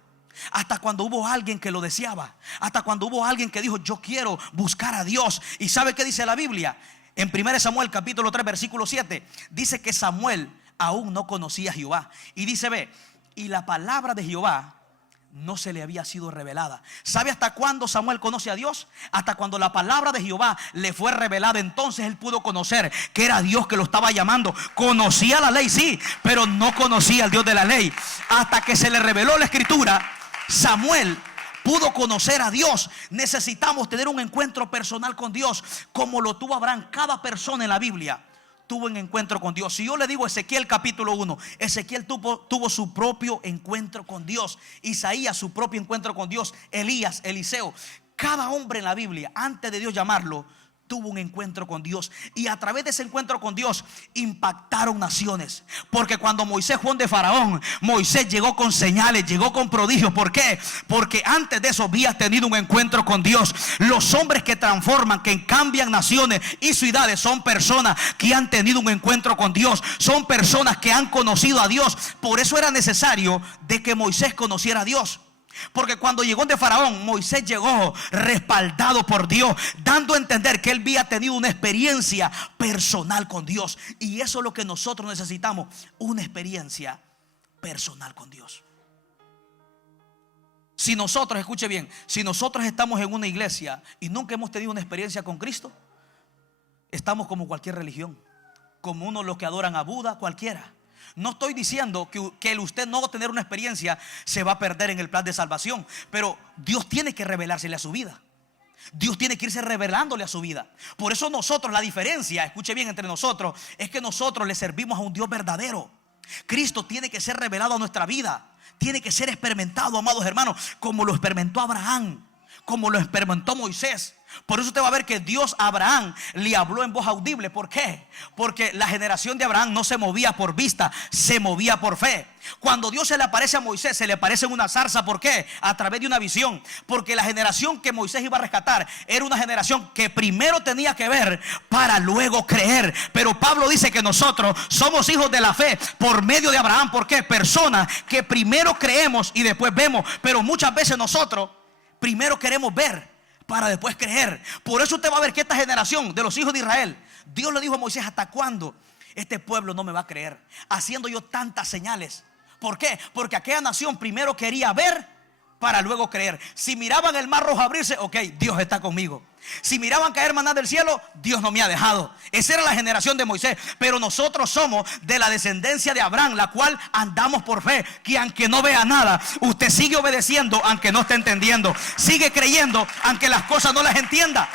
Hasta cuando hubo alguien que lo deseaba. Hasta cuando hubo alguien que dijo: yo quiero buscar a Dios. ¿Y sabe qué dice la Biblia? En 1 Samuel capítulo 3 versículo 7 dice que Samuel aún no conocía a Jehová. Y dice: ve, y la palabra de Jehová no se le había sido revelada. ¿Sabe hasta cuándo Samuel conoce a Dios? Hasta cuando la palabra de Jehová le fue revelada. Entonces él pudo conocer que era Dios que lo estaba llamando. Conocía la ley, sí, pero no conocía al Dios de la ley. Hasta que se le reveló la escritura, Samuel pudo conocer a Dios. Necesitamos tener un encuentro personal con Dios, como lo tuvo Abraham. Cada persona en la Biblia tuvo un encuentro con Dios. Si yo le digo Ezequiel capítulo 1, Ezequiel tuvo su propio encuentro con Dios. Isaías su propio encuentro con Dios. Elías, Eliseo. Cada hombre en la Biblia, antes de Dios llamarlo, tuvo un encuentro con Dios. Y a través de ese encuentro con Dios impactaron naciones. Porque cuando Moisés fue de Faraón, Moisés llegó con señales, llegó con prodigios. ¿Por qué? Porque antes de eso había tenido un encuentro con Dios. Los hombres que transforman, que cambian naciones y ciudades, son personas que han tenido un encuentro con Dios. Son personas que han conocido a Dios. Por eso era necesario de que Moisés conociera a Dios. Porque cuando llegó de Faraón, Moisés llegó respaldado por Dios, dando a entender que él había tenido una experiencia personal con Dios. Y eso es lo que nosotros necesitamos: una experiencia personal con Dios. Si nosotros, escuche bien, si nosotros estamos en una iglesia y nunca hemos tenido una experiencia con Cristo, estamos como cualquier religión, como unos los que adoran a Buda, cualquiera. No estoy diciendo que el usted no tener una experiencia se va a perder en el plan de salvación, pero Dios tiene que revelársele a su vida. Dios tiene que irse revelándole a su vida. Por eso nosotros, la diferencia, escuche bien, entre nosotros, es que nosotros le servimos a un Dios verdadero. Cristo tiene que ser revelado a nuestra vida. Tiene que ser experimentado, amados hermanos, como lo experimentó Abraham, como lo experimentó Moisés. Por eso usted va a ver que Dios a Abraham le habló en voz audible. ¿Por qué? Porque la generación de Abraham no se movía por vista, se movía por fe. Cuando Dios se le aparece a Moisés, se le aparece en una zarza. ¿Por qué? A través de una visión. Porque la generación que Moisés iba a rescatar era una generación que primero tenía que ver para luego creer. Pero Pablo dice que nosotros somos hijos de la fe por medio de Abraham. ¿Por qué? Personas que primero creemos y después vemos. Pero muchas veces nosotros primero queremos ver para después creer. Por eso usted va a ver que esta generación de los hijos de Israel, Dios le dijo a Moisés: ¿hasta cuándo este pueblo no me va a creer? Haciendo yo tantas señales. ¿Por qué? Porque aquella nación primero quería ver para luego creer. Si miraban el mar rojo abrirse, ok, Dios está conmigo. Si miraban caer maná del cielo, Dios no me ha dejado. Esa era la generación de Moisés. Pero nosotros somos de la descendencia de Abraham, la cual andamos por fe. Que aunque no vea nada, usted sigue obedeciendo aunque no esté entendiendo. Sigue creyendo aunque las cosas no las entienda.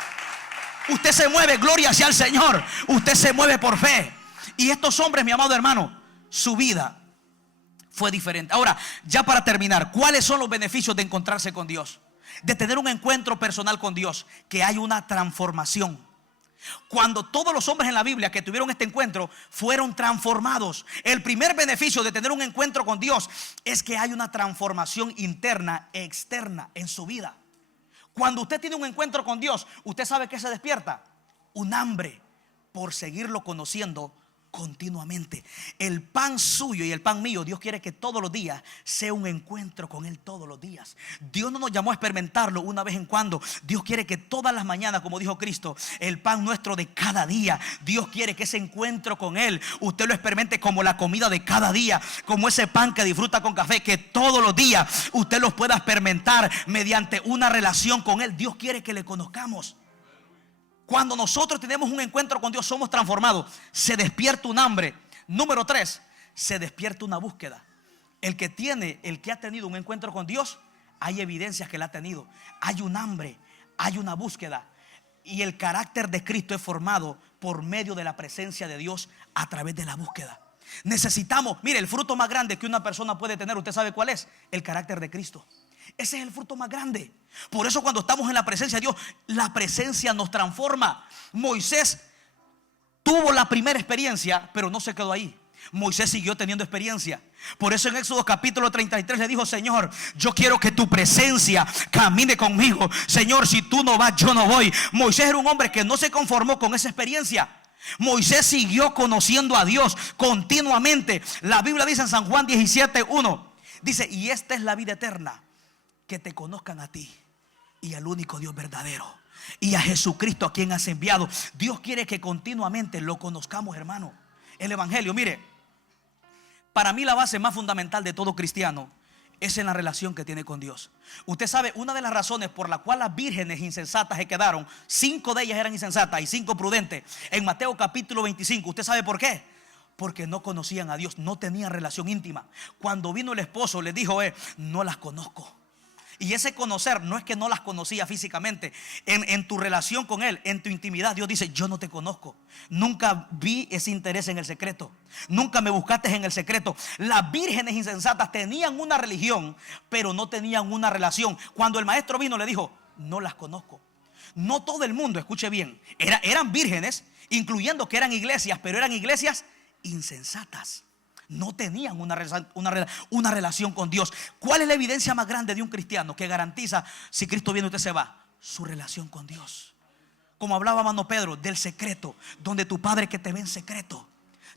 Usted se mueve, gloria sea al Señor. Usted se mueve por fe. Y estos hombres, mi amado hermano, su vida fue diferente. Ahora, ya para terminar, ¿cuáles son los beneficios de encontrarse con Dios? De tener un encuentro personal con Dios. Que hay una transformación. Cuando todos los hombres en la Biblia que tuvieron este encuentro fueron transformados. El primer beneficio de tener un encuentro con Dios es que hay una transformación interna e externa en su vida. Cuando usted tiene un encuentro con Dios, usted sabe que se despierta un hambre por seguirlo conociendo continuamente. El pan suyo y el pan mío, Dios quiere que todos los días sea un encuentro con Él todos los días. Dios no nos llamó a experimentarlo una vez en cuando. Dios quiere que todas las mañanas, como dijo Cristo, el pan nuestro de cada día. Dios quiere que ese encuentro con Él usted lo experimente como la comida de cada día, como ese pan que disfruta con café, que todos los días usted los pueda experimentar mediante una relación con Él. Dios quiere que le conozcamos. Cuando nosotros tenemos un encuentro con Dios, somos transformados. Se despierta un hambre. Número 3, se despierta una búsqueda. El que ha tenido un encuentro con Dios, hay evidencias que la ha tenido. Hay un hambre, hay una búsqueda. Y el carácter de Cristo es formado por medio de la presencia de Dios a través de la búsqueda. Necesitamos, mire, el fruto más grande que una persona puede tener, ¿usted sabe cuál es? El carácter de Cristo. Ese es el fruto más grande. Por eso cuando estamos en la presencia de Dios, la presencia nos transforma. Moisés tuvo la primera experiencia, pero no se quedó ahí. Moisés siguió teniendo experiencia. Por eso en Éxodo capítulo 33 le dijo: Señor, yo quiero que tu presencia camine conmigo. Señor, si tú no vas, yo no voy. Moisés era un hombre que no se conformó con esa experiencia. Moisés siguió conociendo a Dios continuamente. La Biblia dice en San Juan 17:1, dice: y esta es la vida eterna, que te conozcan a ti y al único Dios verdadero, y a Jesucristo a quien has enviado. Dios quiere que continuamente lo conozcamos, hermano. El evangelio, mire, para mí la base más fundamental de todo cristiano es en la relación que tiene con Dios. Usted sabe, una de las razones por la cual las vírgenes insensatas se quedaron, 5 de ellas eran insensatas y 5 prudentes, en Mateo capítulo 25, ¿usted sabe por qué? Porque no conocían a Dios, no tenían relación íntima. Cuando vino el esposo les dijo: no las conozco. Y ese conocer no es que no las conocía físicamente. En tu relación con Él, en tu intimidad, Dios dice: yo no te conozco. Nunca vi ese interés en el secreto. Nunca me buscaste en el secreto. Las vírgenes insensatas tenían una religión, pero no tenían una relación. Cuando el maestro vino, le dijo: no las conozco. No todo el mundo, escuche bien, eran vírgenes, incluyendo que eran iglesias, pero eran iglesias insensatas. No tenían una relación con Dios. ¿Cuál es la evidencia más grande de un cristiano que garantiza si Cristo viene usted se va? Su relación con Dios. Como hablaba hermano Pedro, del secreto, donde tu Padre que te ve en secreto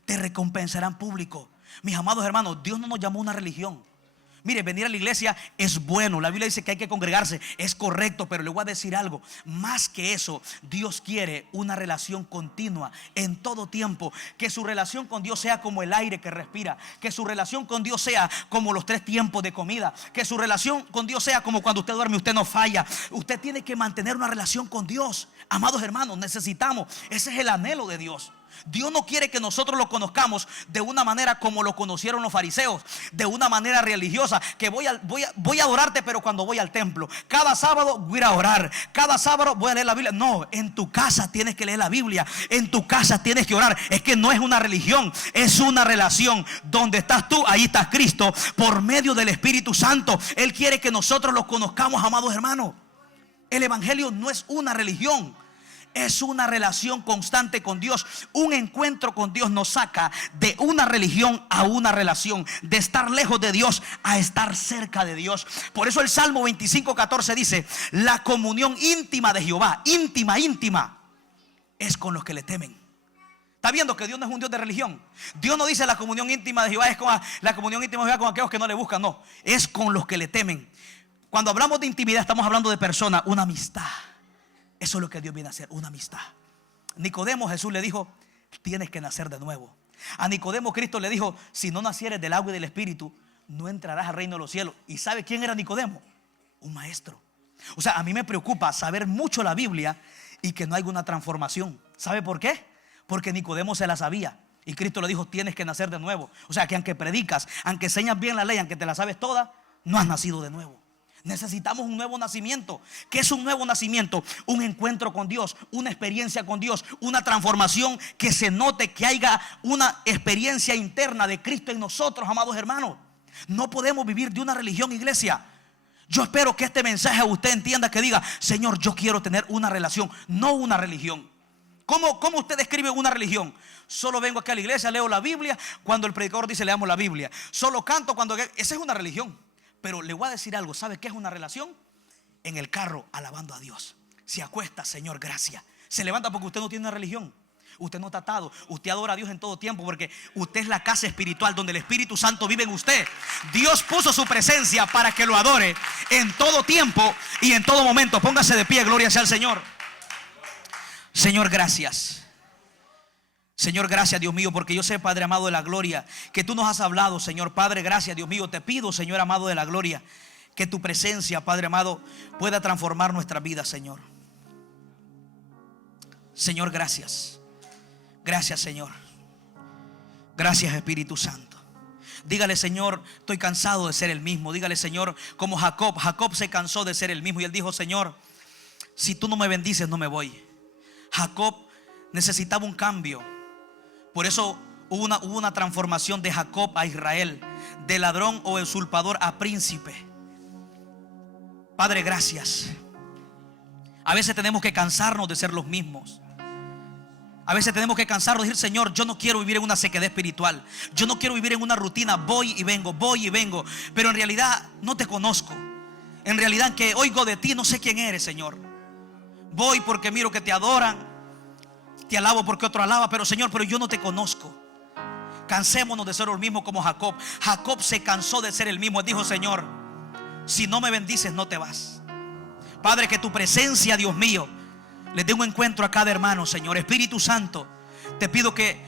te recompensará en público. Mis amados hermanos, Dios no nos llamó a una religión. Mire, venir a la iglesia es bueno. La Biblia dice que hay que congregarse, es correcto, pero le voy a decir algo. Más que eso, Dios quiere una relación continua en todo tiempo. Que su relación con Dios sea como el aire que respira. Que su relación con Dios sea como los 3 tiempos de comida. Que su relación con Dios sea como cuando usted duerme, usted no falla. Usted tiene que mantener una relación con Dios. Amados hermanos, necesitamos. Ese es el anhelo de Dios. Dios no quiere que nosotros lo conozcamos de una manera como lo conocieron los fariseos, de una manera religiosa, que voy a adorarte, pero cuando voy al templo, cada sábado voy a ir a orar, cada sábado voy a leer la Biblia. No, en tu casa tienes que leer la Biblia, en tu casa tienes que orar. Es que no es una religión, es una relación. Donde estás tú, ahí está Cristo, por medio del Espíritu Santo. Él quiere que nosotros lo conozcamos, amados hermanos. El evangelio no es una religión, es una relación constante con Dios. Un encuentro con Dios nos saca de una religión a una relación, de estar lejos de Dios a estar cerca de Dios. Por eso el Salmo 25:14 dice: la comunión íntima de Jehová, íntima, es con los que le temen. ¿Está viendo que Dios no es un Dios de religión? Dios no dice: la comunión íntima de Jehová es con la comunión íntima de Jehová con aquellos que no le buscan. No, es con los que le temen. Cuando hablamos de intimidad, estamos hablando de personas, una amistad. Eso es lo que Dios viene a hacer, una amistad. Nicodemo, Jesús le dijo: tienes que nacer de nuevo. A Nicodemo Cristo le dijo: si no nacieres del agua y del Espíritu, no entrarás al reino de los cielos. ¿Y sabe quién era Nicodemo? Un maestro. O sea, a mí me preocupa saber mucho la Biblia y que no haya una transformación. ¿Sabe por qué? Porque Nicodemo se la sabía y Cristo le dijo: tienes que nacer de nuevo. O sea, que aunque predicas, aunque enseñas bien la ley, aunque te la sabes toda, no has nacido de nuevo. Necesitamos un nuevo nacimiento. ¿Qué es un nuevo nacimiento? Un encuentro con Dios, una experiencia con Dios, una transformación, que se note que haya una experiencia interna de Cristo en nosotros, amados hermanos. No podemos vivir de una religión, iglesia. Yo espero que este mensaje usted entienda, que diga: Señor, yo quiero tener una relación, no una religión. ¿Cómo usted describe una religión? Solo vengo aquí a la iglesia, leo la Biblia cuando el predicador dice leamos la Biblia. Solo canto cuando... Esa es una religión. Pero le voy a decir algo. ¿Sabe qué es una relación? En el carro, alabando a Dios. Se acuesta: Señor, gracias. Se levanta porque usted no tiene una religión. Usted no está atado. Usted adora a Dios en todo tiempo, porque usted es la casa espiritual donde el Espíritu Santo vive en usted. Dios puso su presencia para que lo adore en todo tiempo y en todo momento. Póngase de pie, gloria sea al Señor. Señor, gracias. Señor, gracias, Dios mío, porque yo sé, Padre amado de la gloria, que tú nos has hablado, Señor. Padre, gracias, Dios mío. Te pido, Señor amado de la gloria, que tu presencia, Padre amado, pueda transformar nuestra vida, Señor. Señor, gracias. Gracias, Señor. Gracias, Espíritu Santo. Dígale: Señor, estoy cansado de ser el mismo. Dígale: Señor, como Jacob se cansó de ser el mismo y él dijo: Señor, si tú no me bendices, no me voy. Jacob necesitaba un cambio. Por eso hubo una transformación de Jacob a Israel, de ladrón o usurpador a príncipe. Padre, gracias. A veces tenemos que cansarnos de ser los mismos. A veces tenemos que cansarnos de decir: Señor, yo no quiero vivir en una sequedad espiritual. Yo no quiero vivir en una rutina, voy y vengo. Pero en realidad no te conozco. En realidad que oigo de ti, no sé quién eres, Señor. Voy porque miro que te adoran, te alabo porque otro alaba, pero Señor, pero yo no te conozco. Cansémonos de ser los mismos como Jacob. Jacob se cansó de ser el mismo. Él dijo: Señor, si no me bendices, no te vas. Padre, que tu presencia, Dios mío, les dé un encuentro a cada hermano, Señor. Espíritu Santo, te pido que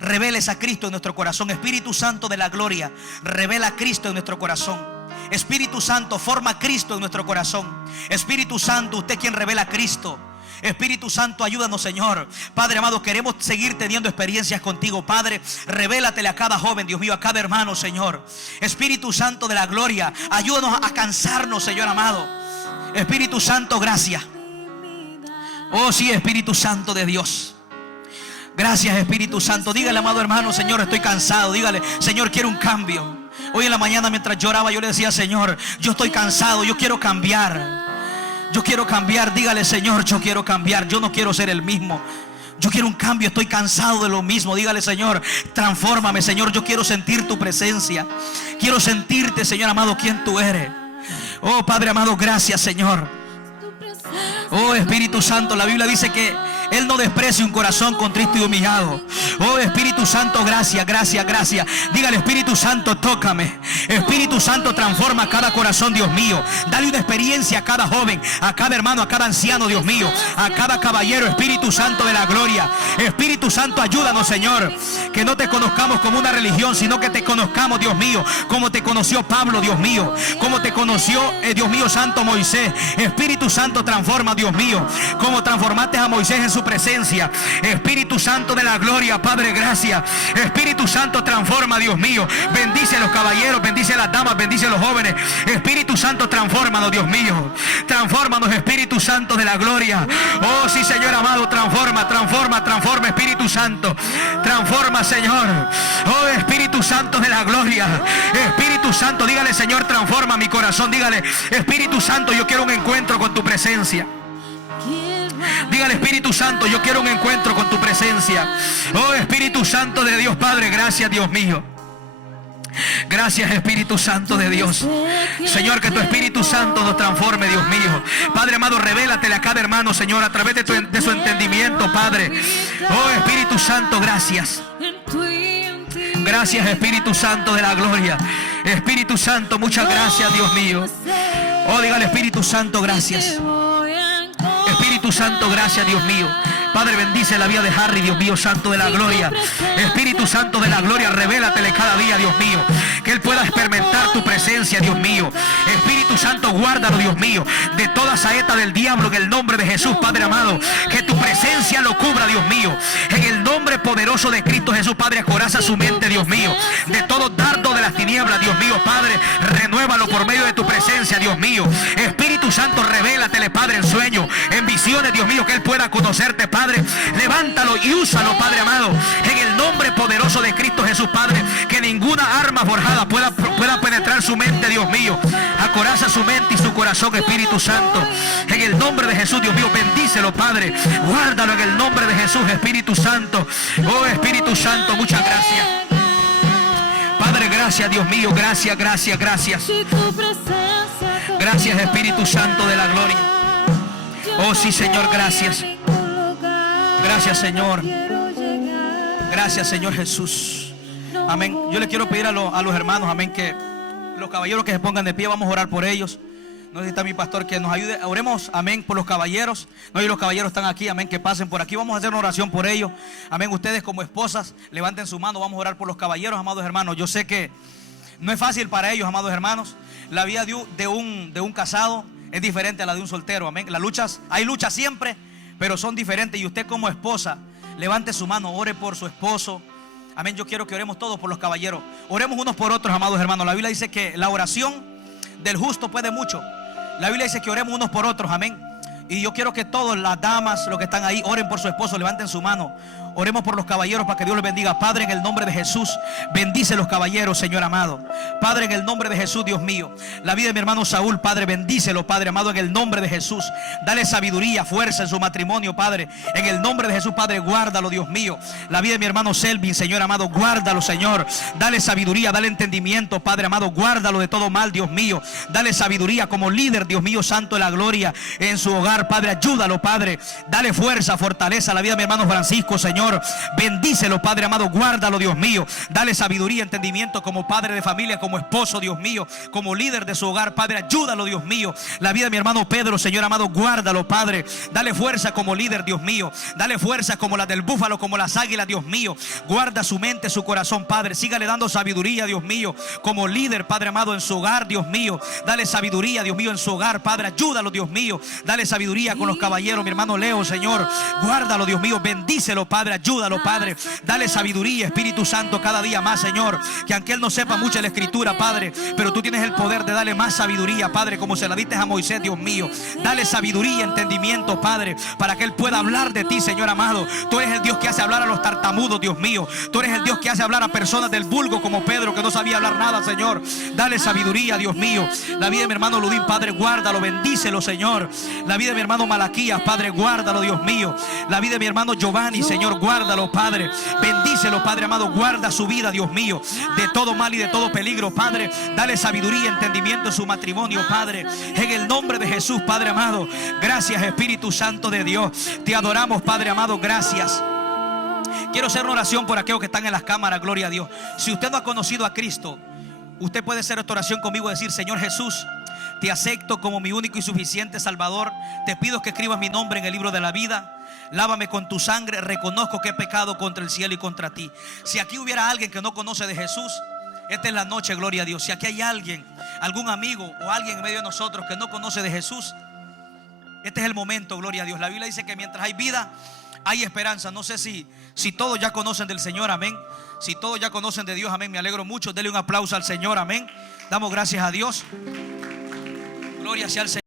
reveles a Cristo en nuestro corazón. Espíritu Santo de la gloria, revela a Cristo en nuestro corazón. Espíritu Santo, forma a Cristo en nuestro corazón. Espíritu Santo, usted quien revela a Cristo. Espíritu Santo, ayúdanos, Señor. Padre amado, queremos seguir teniendo experiencias contigo. Padre, revélatele a cada joven, Dios mío, a cada hermano, Señor. Espíritu Santo de la gloria, ayúdanos a cansarnos, Señor amado. Espíritu Santo, gracias. Oh sí, Espíritu Santo de Dios. Gracias, Espíritu Santo. Dígale, amado hermano: Señor, estoy cansado. Dígale: Señor, quiero un cambio. Hoy en la mañana mientras lloraba, yo le decía: Señor, yo estoy cansado, yo quiero cambiar. Yo quiero cambiar. Dígale: Señor, yo quiero cambiar. Yo no quiero ser el mismo. Yo quiero un cambio, estoy cansado de lo mismo. Dígale: Señor, transfórmame, Señor. Yo quiero sentir tu presencia. Quiero sentirte, Señor amado, quién tú eres. Oh Padre amado, gracias, Señor. Oh Espíritu Santo, la Biblia dice que Él no desprecia un corazón contrito y humillado. Oh Espíritu Santo, gracias, gracias, gracias. Dígale: Espíritu Santo, tócame. Espíritu Santo, transforma cada corazón, Dios mío. Dale una experiencia a cada joven, a cada hermano, a cada anciano, Dios mío, a cada caballero. Espíritu Santo de la gloria. Espíritu Santo, ayúdanos, Señor. Que no te conozcamos como una religión, sino que te conozcamos, Dios mío, como te conoció Pablo, Dios mío, como te conoció, Dios mío, Santo Moisés. Espíritu Santo, transforma, Dios mío, como transformaste a Moisés en su presencia. Espíritu Santo de la gloria, Padre, gracias. Espíritu Santo, transforma, Dios mío. Bendice a los caballeros, bendice a las damas, bendice a los jóvenes. Espíritu Santo, transfórmanos, Dios mío. Transfórmanos, Espíritu Santo de la gloria. Oh sí, Señor amado, transforma, transforma, transforma, Espíritu Santo. Transforma, Señor. Oh Espíritu Santo de la gloria. Espíritu Santo, dígale: Señor, transforma mi corazón. Dígale: Espíritu Santo, yo quiero un encuentro con tu presencia. Dígale: Espíritu Santo, yo quiero un encuentro con tu presencia. Oh Espíritu Santo de Dios, Padre, gracias, Dios mío. Gracias, Espíritu Santo de Dios. Señor, que tu Espíritu Santo nos transforme, Dios mío. Padre amado, revélatele a cada hermano, Señor, a través de su entendimiento, Padre. Oh Espíritu Santo, gracias. Gracias, Espíritu Santo de la gloria. Espíritu Santo, muchas gracias, Dios mío. Oh, dígale: Espíritu Santo, gracias. Espíritu Santo, gracias, Dios mío. Padre, bendice la vida de Harry, Dios mío, Santo de la gloria. Espíritu Santo de la gloria, revélatele cada día, Dios mío, que él pueda experimentar tu presencia, Dios mío. Espíritu Santo, guárdalo, Dios mío, de toda saeta del diablo, en el nombre de Jesús, Padre amado. Que tu presencia lo cubra, Dios mío, en el nombre poderoso de Cristo Jesús, Padre. Acoraza su mente, Dios mío, de todo dardo de las tinieblas, Dios mío, Padre. Renuévalo por medio de tu presencia, Dios mío. Espíritu Santo, revélatele, Padre, en sueños, en visiones, Dios mío, que él pueda conocerte, Padre. Levántalo y úsalo, Padre amado, en el nombre poderoso de Cristo Jesús, Padre. Que ninguna arma forjada pueda penetrar su mente, Dios mío. Acoraza su mente y su corazón, Espíritu Santo, en el nombre de Jesús, Dios mío. Bendícelo, Padre. Guárdalo en el nombre de Jesús, Espíritu Santo. Oh Espíritu Santo, muchas gracias, Padre. Gracias, Dios mío. Gracias, gracias, gracias. Gracias, Espíritu Santo de la gloria. Oh sí, Señor, gracias. Gracias, Señor. Gracias, Señor Jesús. Amén. Yo le quiero pedir a los hermanos, amén, que los caballeros que se pongan de pie, vamos a orar por ellos. No sé si está mi pastor que nos ayude. Oremos, amén, por los caballeros. No, y los caballeros están aquí, amén, que pasen por aquí. Vamos a hacer una oración por ellos. Amén. Ustedes como esposas, levanten su mano. Vamos a orar por los caballeros, amados hermanos. Yo sé que no es fácil para ellos, amados hermanos. La vida de un casado es diferente a la de un soltero, amén. Hay luchas siempre, pero son diferentes. Y usted como esposa, levante su mano, ore por su esposo. Amén. Yo quiero que oremos todos por los caballeros. Oremos unos por otros, amados hermanos. La Biblia dice que la oración del justo puede mucho. La Biblia dice que oremos unos por otros, amén. Y yo quiero que todas las damas, los que están ahí, oren por su esposo, levanten su mano. Oremos por los caballeros para que Dios les bendiga. Padre, en el nombre de Jesús, bendice los caballeros, Señor amado. Padre, en el nombre de Jesús, Dios mío, la vida de mi hermano Saúl, Padre, bendícelo, Padre amado, en el nombre de Jesús. Dale sabiduría, fuerza en su matrimonio, Padre. En el nombre de Jesús, Padre, guárdalo, Dios mío. La vida de mi hermano Selvin, Señor amado, guárdalo, Señor. Dale sabiduría, dale entendimiento, Padre amado, guárdalo de todo mal, Dios mío. Dale sabiduría como líder, Dios mío, santo de la gloria en su hogar, Padre, ayúdalo, Padre. Dale fuerza, fortaleza a la vida de mi hermano Francisco, Señor. Bendícelo, Padre amado, guárdalo, Dios mío. Dale sabiduría, entendimiento como padre de familia, como esposo, Dios mío, como líder de su hogar, Padre, ayúdalo, Dios mío. La vida de mi hermano Pedro, Señor amado, guárdalo, Padre. Dale fuerza como líder, Dios mío. Dale fuerza como la del búfalo, como las águilas, Dios mío. Guarda su mente, su corazón, Padre. Sígale dando sabiduría, Dios mío, como líder, Padre amado, en su hogar, Dios mío. Dale sabiduría, Dios mío, en su hogar, Padre, ayúdalo, Dios mío. Dale sabiduría con los caballeros, mi hermano Leo, Señor. Guárdalo, Dios mío, bendícelo, Padre, ayúdalo, Padre. Dale sabiduría, Espíritu Santo, cada día más, Señor. Que aunque él no sepa mucho de la escritura, Padre, pero tú tienes el poder de darle más sabiduría, Padre, como se la diste a Moisés, Dios mío. Dale sabiduría, entendimiento, Padre, para que él pueda hablar de ti, Señor amado. Tú eres el Dios que hace hablar a los tartamudos, Dios mío. Tú eres el Dios que hace hablar a personas del vulgo como Pedro, que no sabía hablar nada, Señor. Dale sabiduría, Dios mío. La vida de mi hermano Ludín, Padre, guárdalo, bendícelo, Señor. La vida de mi hermano Malaquías, Padre, guárdalo, Dios mío. La vida de mi hermano Giovanni, Señor, guárdalo, Padre. Bendícelo, Padre amado, guarda su vida, Dios mío, de todo mal y de todo peligro, Padre. Dale sabiduría, entendimiento en su matrimonio, Padre. En el nombre de Jesús, Padre amado. Gracias, Espíritu Santo de Dios. Te adoramos, Padre amado, gracias. Quiero hacer una oración por aquellos que están en las cámaras, gloria a Dios. Si usted no ha conocido a Cristo, usted puede hacer esta oración conmigo y decir: Señor Jesús, te acepto como mi único y suficiente Salvador. Te pido que escribas mi nombre en el libro de la vida. Lávame con tu sangre. Reconozco que he pecado contra el cielo y contra ti. Si aquí hubiera alguien que no conoce de Jesús, esta es la noche, gloria a Dios. Si aquí hay alguien, algún amigo o alguien en medio de nosotros que no conoce de Jesús, este es el momento, gloria a Dios. La Biblia dice que mientras hay vida, hay esperanza. No sé si todos ya conocen del Señor, amén. Si todos ya conocen de Dios, amén. Me alegro mucho. Dele un aplauso al Señor, amén. Damos gracias a Dios. Gloria sea al Señor.